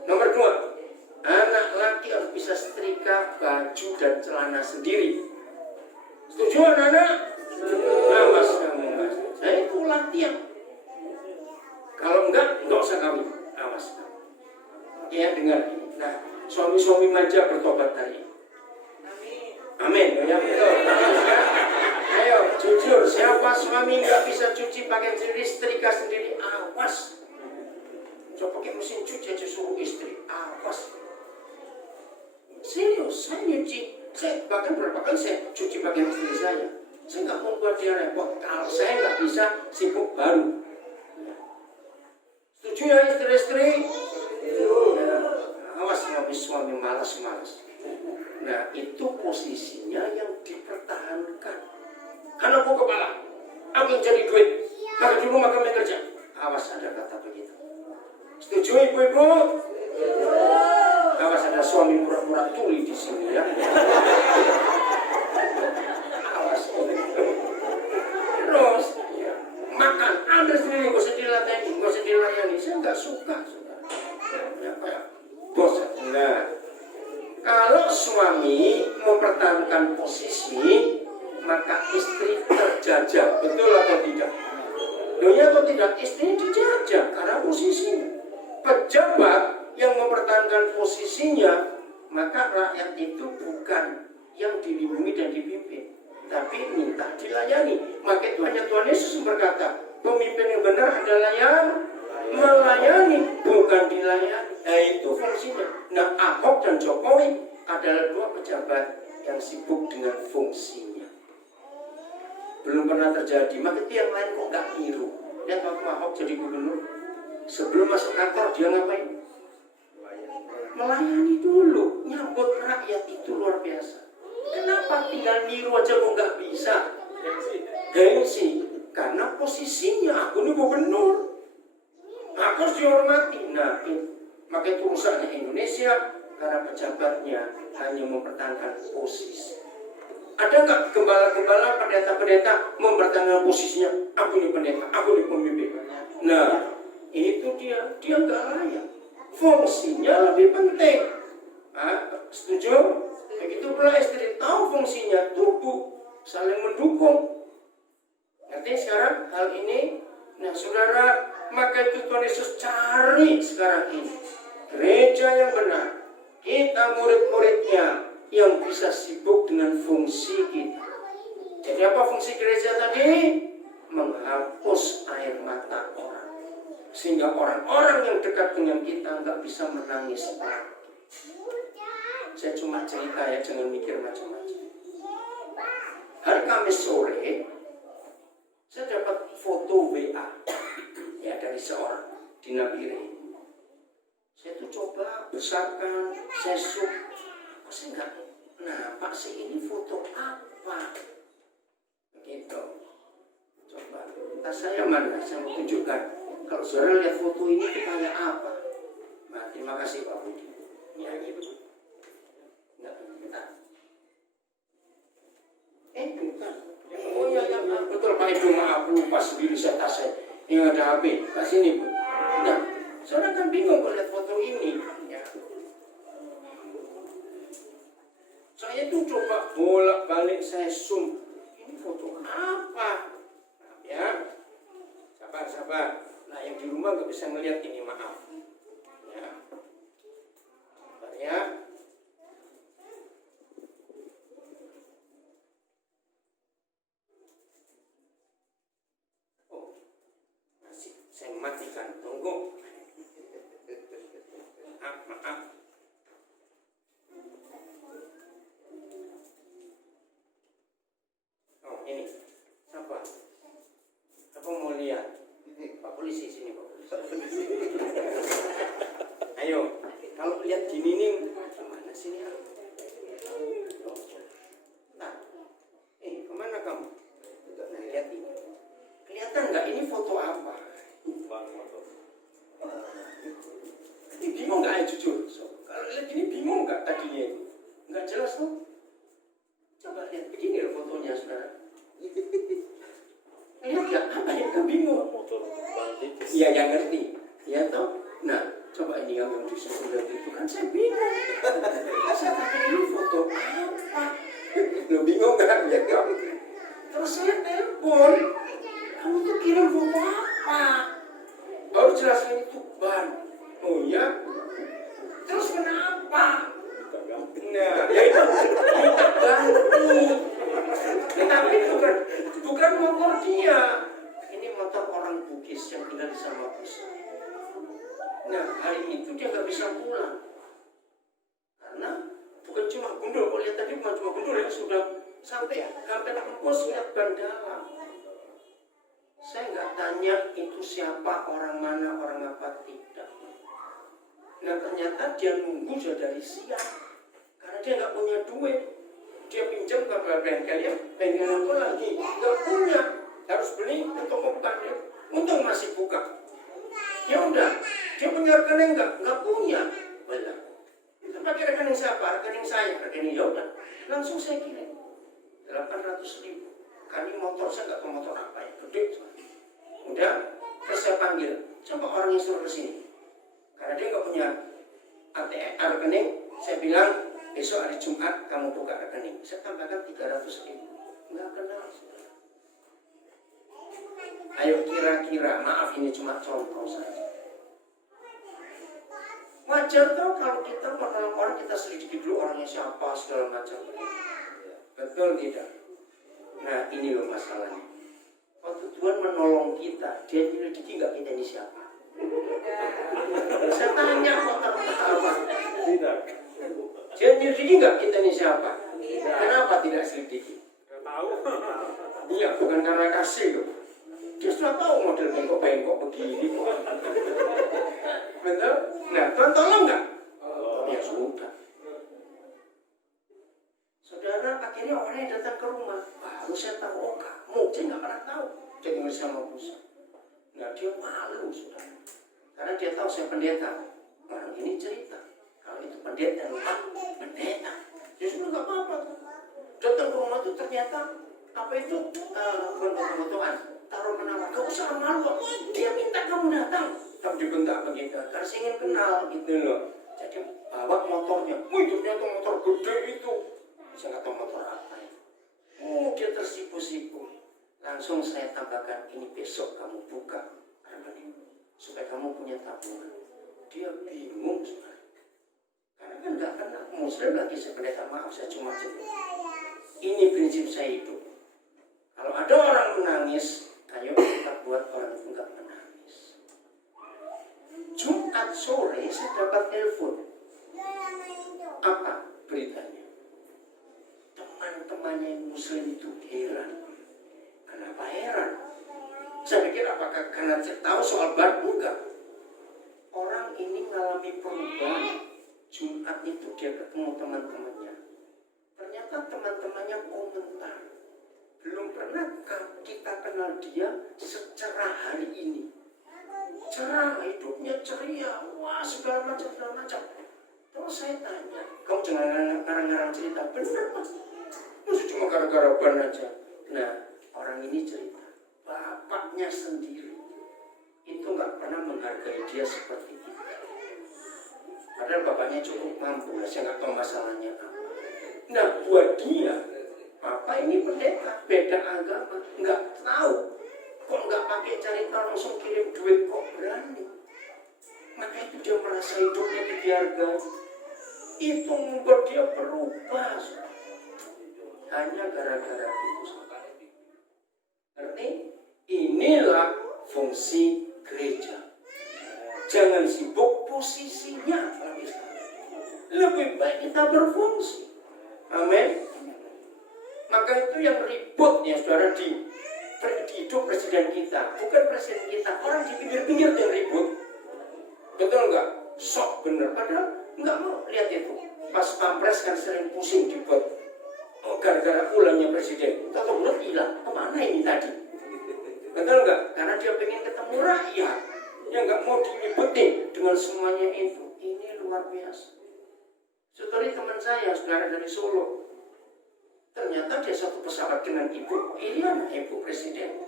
Nomor 2, anak laki harus bisa setrika baju dan celana sendiri. Setuju anak-anak? Awas kamu, mas. Saya itu latihan. Kalau enggak usah kawin. Awas kamu. Ya, dengar ini. Nah, suami-suami manja bertobat hari ini. Amin. Ya, betul. Ayo, jujur, siapa suami nggak bisa cuci pakaian sendiri, setrika sendiri? Awas. Coba pakai mesin cuci aja suruh istri. Awas. Serius, saya nyuci. Saya bahkan berapa kali saya cuci pakaian istri saya. Saya nggak mau buat dia repot. Kalau saya nggak bisa, sibuk baru. Setuju ya istri-istri? Ya. Awas suami malas-malas. Nah, itu posisinya yang dipertahankan. Karena aku kepala, aku yang jadi duit. Maka dulu maka yang kerja. Awas ada kata begitu. Setuju ibu-ibu? Awas ada suami pura-pura tuli di sini ya. Awas. Terus ya, makan, ambil sendiri, gak usah dilayani. Saya nggak suka. Ya, kayak bos. Nah, kalau suami mempertahankan posisi, maka istri terjajah. Betul atau tidak? Loh ya atau tidak? Istri dijajah karena posisinya. Pejabat yang mempertahankan posisinya, maka rakyat itu bukan yang dilindungi dan dipimpin, tapi minta dilayani. Maka itu hanya Tuhan Yesus berkata, pemimpin yang benar adalah yang melayani, bukan dilayani. Nah, itu fungsinya. Nah, Ahok dan Jokowi adalah 2 pejabat yang sibuk dengan fungsinya. Belum pernah terjadi. Maka itu yang lain kok nggak niru. Lihat waktu Ahok jadi gubernur, sebelum masuk kantor dia ngapain? Melayani dulu, nyambut rakyat, itu luar biasa. Kenapa tinggal niru aja kok nggak bisa? Gengsi. Karena posisinya aku ini gubernur, aku harus dihormati. Nah, maka itu rusaknya Indonesia karena pejabatnya hanya mempertahankan posisi. Ada nggak gembala-gembala, pendeta-pendeta mempertahankan posisinya? Aku ini pendeta, aku ini pemimpin. Nah, Itu dia nggak layak. Fungsinya lebih penting. Setuju? Begitu pula istri tahu fungsinya, tubuh saling mendukung. Nanti sekarang hal ini, nah saudara, maka itu Tuhan Yesus cari sekarang ini gereja yang benar. Kita murid-muridnya yang bisa sibuk dengan fungsi kita. Jadi apa fungsi gereja tadi? Menghapus air mata orang, sehingga orang-orang yang dekat dengan kita nggak bisa menangis lagi. Saya cuma cerita ya, jangan mikir macam-macam. Hari Kamis sore, saya dapat foto WA ya dari seorang di Nabire. Saya tuh coba besarkan, saya zoom, kok saya nggak nampak sih ini foto apa? Begitu. Coba, tas saya mana? Saya mau tunjukkan. Kalau saudara lihat foto ini, kita lihat apa? Nah, terima kasih Pak Budi. Ya, gitu. Enggak, bentar. Bukan. Oh iya, ya, betul Pak Edo, maaf lupa sendiri saya tas saya. Yang ada HP, ke sini Bu. Nah, saudara kan bingung kalau lihat foto ini. Ya. Saya tuh coba bolak-balik saya zoom. Ini foto apa? Ya, sabar. Nah, yang di rumah nggak bisa ngelihat ini, maaf. Ya, sabar ya. Oh, masih saya matikan. Tunggu. Maaf. Oh, ini. Siapa? Apa mau lihat? Pak polisi sini, Pak polisi. Ayo, kalau lihat gini nih, gimana sini? Nah, kemana kamu? Nah, lihat ini. Kelihatan nggak ini foto apa? Ini bingung nggak? Jujur. Kalau lihat ini bingung nggak tadinya itu? Nggak jelas tuh. Coba lihat begini loh fotonya, saudara. Lihat nggak? Apa yang kamu bingung? Iya, yang ngerti. Ya toh? Nah, coba ini yang di sebelah itu kan saya bingung. Saya kata ini foto apa? Lo bingung kan? Ya kamu. Terus saya telepon. Kamu tuh kirim foto apa? Baru jelaskan itu ban. Oh ya? Terus kenapa? Nah, ya itu kita ganti. Tetapi bukan motor dia. Ini motor orang Bugis yang tinggal di Samakusa. Nah, hari itu dia nggak bisa pulang. Karena bukan cuma gundul. Kalau lihat tadi bukan cuma gundul, ya sudah sampai tembus lihat ban dalam. Saya nggak tanya itu siapa, orang mana, orang apa, tidak. Nah, ternyata dia nunggu sudah dari siang. Karena dia nggak punya duit. Dia pinjam ke bengkelnya, bengkel apa lagi? Nggak punya. Harus beli ke toko bukannya. Untung masih buka. Ya udah, dia punya rekening nggak punya. Belum. Itu pakai rekening siapa? Rekening saya. Rekening ya udah. Langsung saya kirim 800.000. Kali motor saya nggak tahu motor apa ya, gede. Udah, terus saya panggil. Coba orang yang suruh kesini. Karena dia nggak punya ATM rekening, saya bilang besok hari Jumat kamu buka rekening. Saya tambahkan 300.000. Nggak kenal. Ayo kira-kira, maaf ini cuma contoh saja. Wajar toh kalau kita mengenal orang, kita selidiki dulu orangnya siapa, segala macam. Betul tidak? Nah, ini loh masalahnya. Waktu Tuhan menolong kita, dia menyelidiki nggak kita ini siapa? Saya tanya kok apa? Tidak. Dia menyelidiki nggak kita ini siapa? Kenapa tidak selidiki? Tahu. Iya, bukan karena kasih loh. Dia sudah tahu model bengkok-bengkok begini. Betul? Nah, Tuhan tolong nggak? Ya sudah. Saudara, akhirnya orang yang datang ke rumah, baru saya tahu, oh kamu, saya nggak pernah tahu. Dia tinggal sama Musa. Nah, dia malu, saudara. Karena dia tahu saya pendeta. Orang ini cerita, kalau itu pendeta, pendeta. Dia sudah nggak apa-apa. Datang ke rumah itu ternyata, apa itu, foto-fotoan. taruh menawar, gak usah malu. Dia minta kamu datang. Tapi dibentak begitu, karena saya ingin kenal gitu loh. Jadi bawa motornya, wih ternyata motor gede itu. Saya nggak tahu motor apa ya. Oh dia tersipu-sipu. Langsung saya tambahkan, ini besok kamu buka rekening supaya kamu punya tabungan. Dia bingung sebenarnya. Karena kan nggak kenal Muslim lagi sebenarnya, maaf saya cuma cerita. Ini prinsip saya hidup. Kalau ada orang menangis, ayo kita buat orang itu nggak menangis. Jumat sore saya dapat telepon. Apa beritanya? Teman-temannya yang Muslim itu heran. Kenapa heran? Saya pikir apakah karena tahu soal bar? Enggak. Orang ini mengalami perubahan. Jumat itu dia ketemu teman-temannya. Ternyata teman-temannya komentar. Belum pernah kita kenal dia secerah hari ini. Cerah, hidupnya ceria, wah segala macam. Terus saya tanya, kamu jangan ngarang-ngarang cerita, benar mas? Masa cuma gara-gara ban aja. Nah, orang ini cerita, bapaknya sendiri itu nggak pernah menghargai dia seperti itu. Padahal bapaknya cukup mampu, saya nggak tahu masalahnya apa. Nah, buat dia, Bapak ini pendeta, beda agama, nggak tahu. Kok nggak pakai cerita langsung kirim duit, kok berani? Maka itu dia merasa hidupnya dihargai. Itu membuat dia berubah. Hanya gara-gara itu. Ngerti? Inilah fungsi gereja. Jangan sibuk posisinya. Lebih baik kita berfungsi. Amin. Maka itu yang ribut ya saudara di hidup presiden kita. Bukan presiden kita, orang di pinggir-pinggir yang ribut. Betul nggak? Sok bener. Padahal nggak mau lihat itu. Pas pampres kan sering pusing dibuat. Oh, gara-gara ulangnya presiden. Tahu ulang hilang. Kemana ini tadi? Betul nggak? Karena dia pengen ketemu rakyat. Yang nggak mau diliputin dengan semuanya itu. Ini luar biasa. Seperti teman saya, saudara dari Solo. Ternyata dia satu pesawat dengan Ibu Iriana, Ibu Presiden.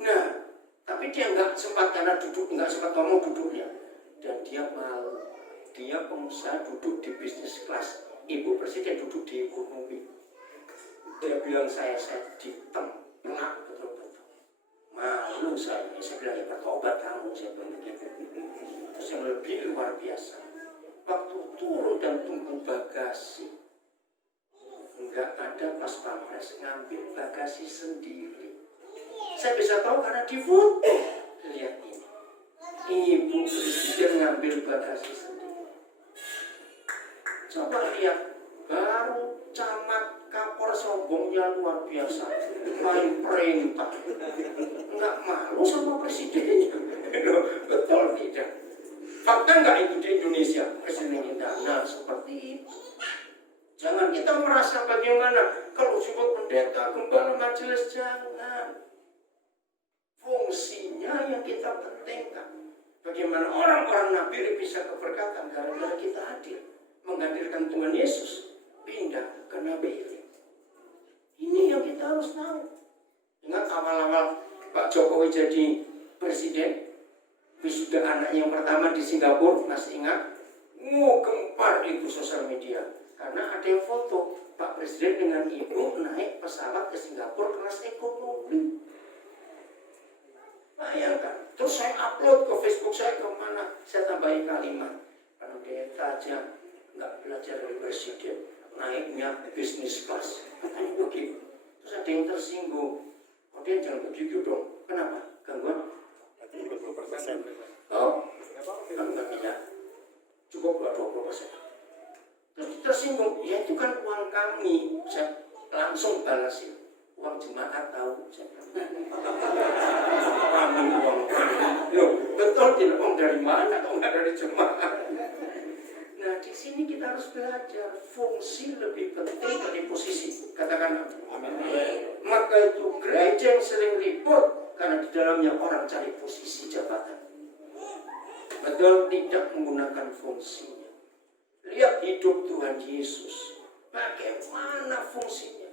Nah, tapi dia nggak sempat karena nggak sempat ngomong duduknya. Dan dia malu. Dia pengusaha duduk di bisnis kelas. Ibu Presiden duduk di ekonomi. Dia bilang saya ditem, enak betul-betul. Malu saya bilang ya bertobat kamu, saya bilang begitu. Terus yang lebih luar biasa. Waktu turun dan tunggu bagasi, nggak ada pas pampres ngambil bagasi sendiri. Saya bisa tahu karena di foto. Lihat ini, Ibu Presiden ngambil bagasi sendiri. Coba lihat, baru camat Kapor sombongnya luar biasa, main perintah, nggak malu sama presidennya. Betul tidak? Fakta nggak itu di Indonesia presiden kita? Nah seperti itu. Jangan kita merasa bagaimana kalau disebut pendeta, gembala majelis, jangan. Fungsinya yang kita pentingkan. Bagaimana orang-orang nabi bisa keberkatan gara-gara kita hadir, menghadirkan Tuhan Yesus, pindah ke nabi. Ini yang kita harus tahu. Ingat awal-awal Pak Jokowi jadi presiden, wisuda anaknya yang pertama di Singapura, masih ingat? Gempar itu sosial media. Karena ada yang foto Pak Presiden dengan ibu naik pesawat ke Singapura kelas ekonomi. Bayangkan. Terus saya upload ke Facebook saya kemana? Saya tambahin kalimat. Kalau dia aja nggak belajar dari presiden, naiknya bisnis kelas. Katanya begitu. Terus ada yang tersinggung. Oh dia jangan begitu dong. Kenapa? Gangguan? 20%. Oh? Enggak bisa. Cukup 20%. Terus tersinggung. Ya itu kan uang kami. Saya langsung balasin. Uang jemaat tahu. Kami uang kami. Loh, betul tidak? Uang dari mana? Kok nggak dari jemaat? Nah, di sini kita harus belajar fungsi lebih penting dari posisi. Katakan amin. Maka itu gereja yang sering ribut karena di dalamnya orang cari posisi jabatan. Betul tidak menggunakan fungsinya. Lihat hidup Tuhan Yesus. Bagaimana fungsinya?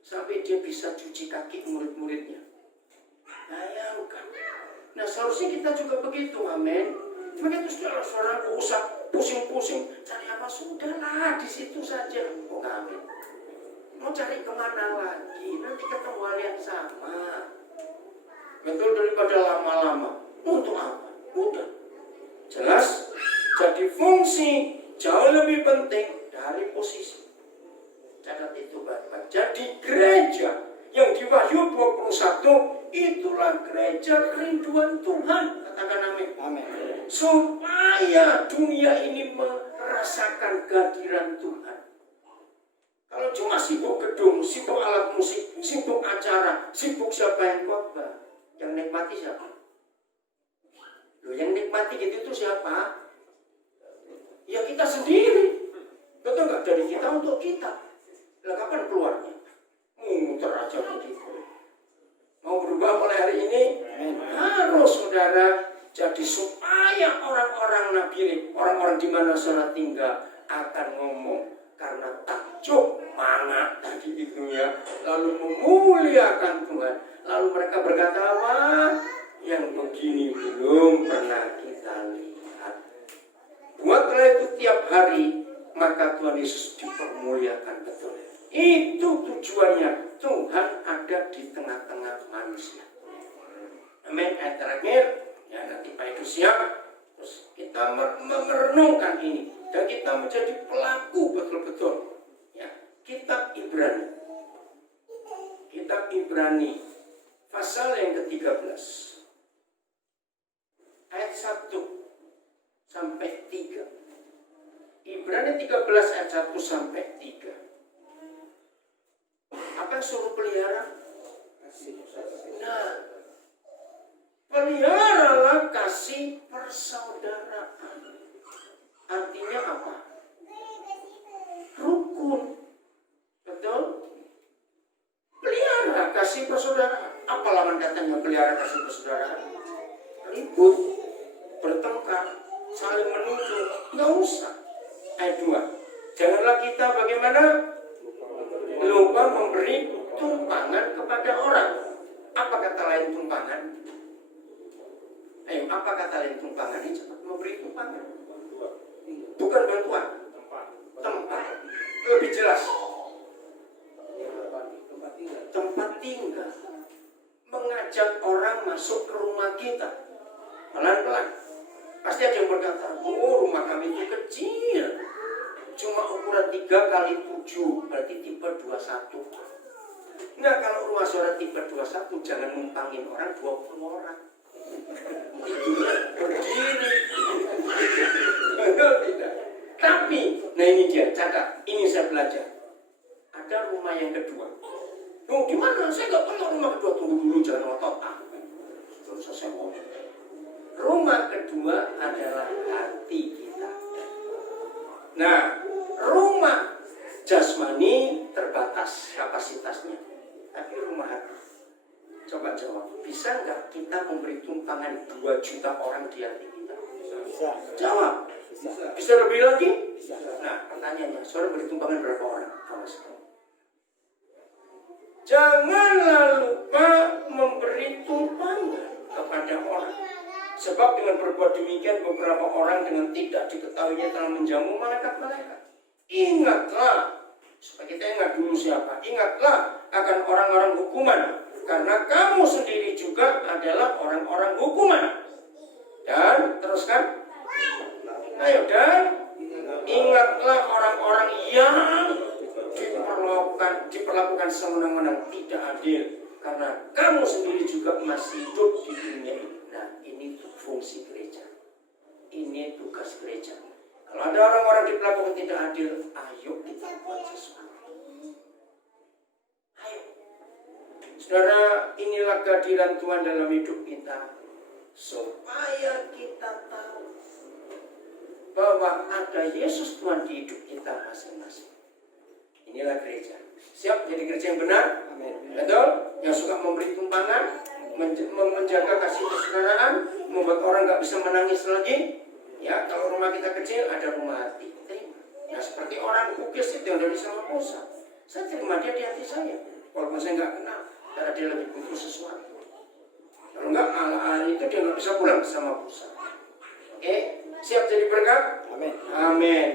Sampai dia bisa cuci kaki murid-muridnya. Bayangkan. Nah seharusnya kita juga begitu, amin. Begitu saudara gak usah pusing-pusing cari apa, sudahlah di situ saja. Oh amin. Mau cari kemana lagi? Nanti ketemu hal yang sama. Betul, daripada lama-lama. Untuk apa? Udah. Jelas. Jadi fungsi jauh lebih penting dari posisi. Catat itu baik-baik. Jadi gereja yang di Wahyu 21 itulah gereja kerinduan Tuhan. Katakan amin. Amin. Supaya dunia ini merasakan kehadiran Tuhan. Kalau cuma sibuk gedung, sibuk alat musik, sibuk acara, sibuk siapa yang khotbah, yang nikmati siapa? Loh, yang nikmati gitu itu siapa? Ya kita sendiri. Betul nggak? Dari kita untuk kita. Lah kapan keluarnya? Muter aja begitu. Mau berubah mulai hari ini? Harus saudara. Jadi supaya orang-orang Nabi, orang-orang di mana saudara tinggal akan ngomong karena takjub mana tadi itu ya, lalu memuliakan Tuhan. Lalu mereka berkata apa? Yang begini belum pernah kita lihat. Buatlah itu tiap hari, maka Tuhan Yesus dipermuliakan betul. Itu tujuannya, Tuhan ada di tengah-tengah manusia. Amin. Ayat terakhir, ya nanti Pak Edu siap, terus kita merenungkan ini dan kita menjadi pelaku betul-betul. Ya, Kitab Ibrani. Kitab Ibrani pasal yang ke-13. Ayat 1 sampai 3. Ibrani 13 ayat 1 sampai 3. Apa yang suruh pelihara? Nah, peliharalah kasih persaudaraan. Artinya apa? Rukun. Betul? Pelihara kasih persaudaraan. Apa lawan katanya pelihara kasih persaudaraan? Ribut, bertengkar, saling menuduh. Nggak usah. Ayat 2. Janganlah kita bagaimana? Lupa memberi tumpangan kepada orang. Apa kata lain tumpangan? Ayo, apa kata lain tumpangan? Ini cepat memberi tumpangan. Bukan bantuan. Tempat. Lebih jelas. Tempat tinggal. Mengajak orang masuk ke rumah kita. Pelan-pelan. Pasti ada yang berkata, oh rumah kami itu kecil. Cuma ukuran 3 kali 7, berarti tipe 21. Nah kalau rumah saudara tipe 21, jangan numpangin orang 20 orang. Tidurnya berdiri. Tidak. Tapi, nah ini dia, catat. Ini saya belajar. Ada rumah yang kedua. Oh gimana? Saya nggak tahu rumah kedua. Tunggu dulu, jangan otot. Terus saya ngomong. Rumah kedua adalah hati kita. Nah, rumah jasmani terbatas kapasitasnya, tapi rumah hati. Coba jawab, bisa nggak kita memberi tumpangan 2 juta orang di hati kita? Bisa. Jawab. Bisa lebih lagi? Bisa. Nah, pertanyaannya, saudara beri tumpangan berapa orang? Awas. Janganlah lupa memberi tumpangan kepada orang. Sebab dengan berbuat demikian beberapa orang dengan tidak diketahuinya telah menjamu malaikat-malaikat. Ingatlah, supaya kita ingat dulu siapa. Ingatlah akan orang-orang hukuman, karena kamu sendiri juga adalah orang-orang hukuman. Dan teruskan. Ayo, dan ingatlah orang-orang yang diperlakukan semenang-menang, tidak adil, karena kamu sendiri juga masih hidup di dunia ini. Nah, ini fungsi gereja. Ini tugas gereja. Kalau ada orang-orang diperlakukan tidak adil, ayo kita buat sesuatu. Ayo. Saudara, inilah kehadiran Tuhan dalam hidup kita. Supaya kita tahu bahwa ada Yesus Tuhan di hidup kita masing-masing. Inilah gereja. Siap jadi gereja yang benar? Amin. Betul? Yang suka memberi tumpangan, menjaga kasih persaudaraan, membuat orang gak bisa menangis lagi. Ya, kalau rumah kita kecil, ada rumah hati. Terima. Nah, seperti orang kukis itu yang dari sama pusat. Saya terima dia di hati saya. Walaupun saya gak kenal, karena dia lebih butuh sesuatu. enggak malah hari itu dia nggak bisa pulang sama pusat. Oke, siap jadi berkat? Amin. Amin.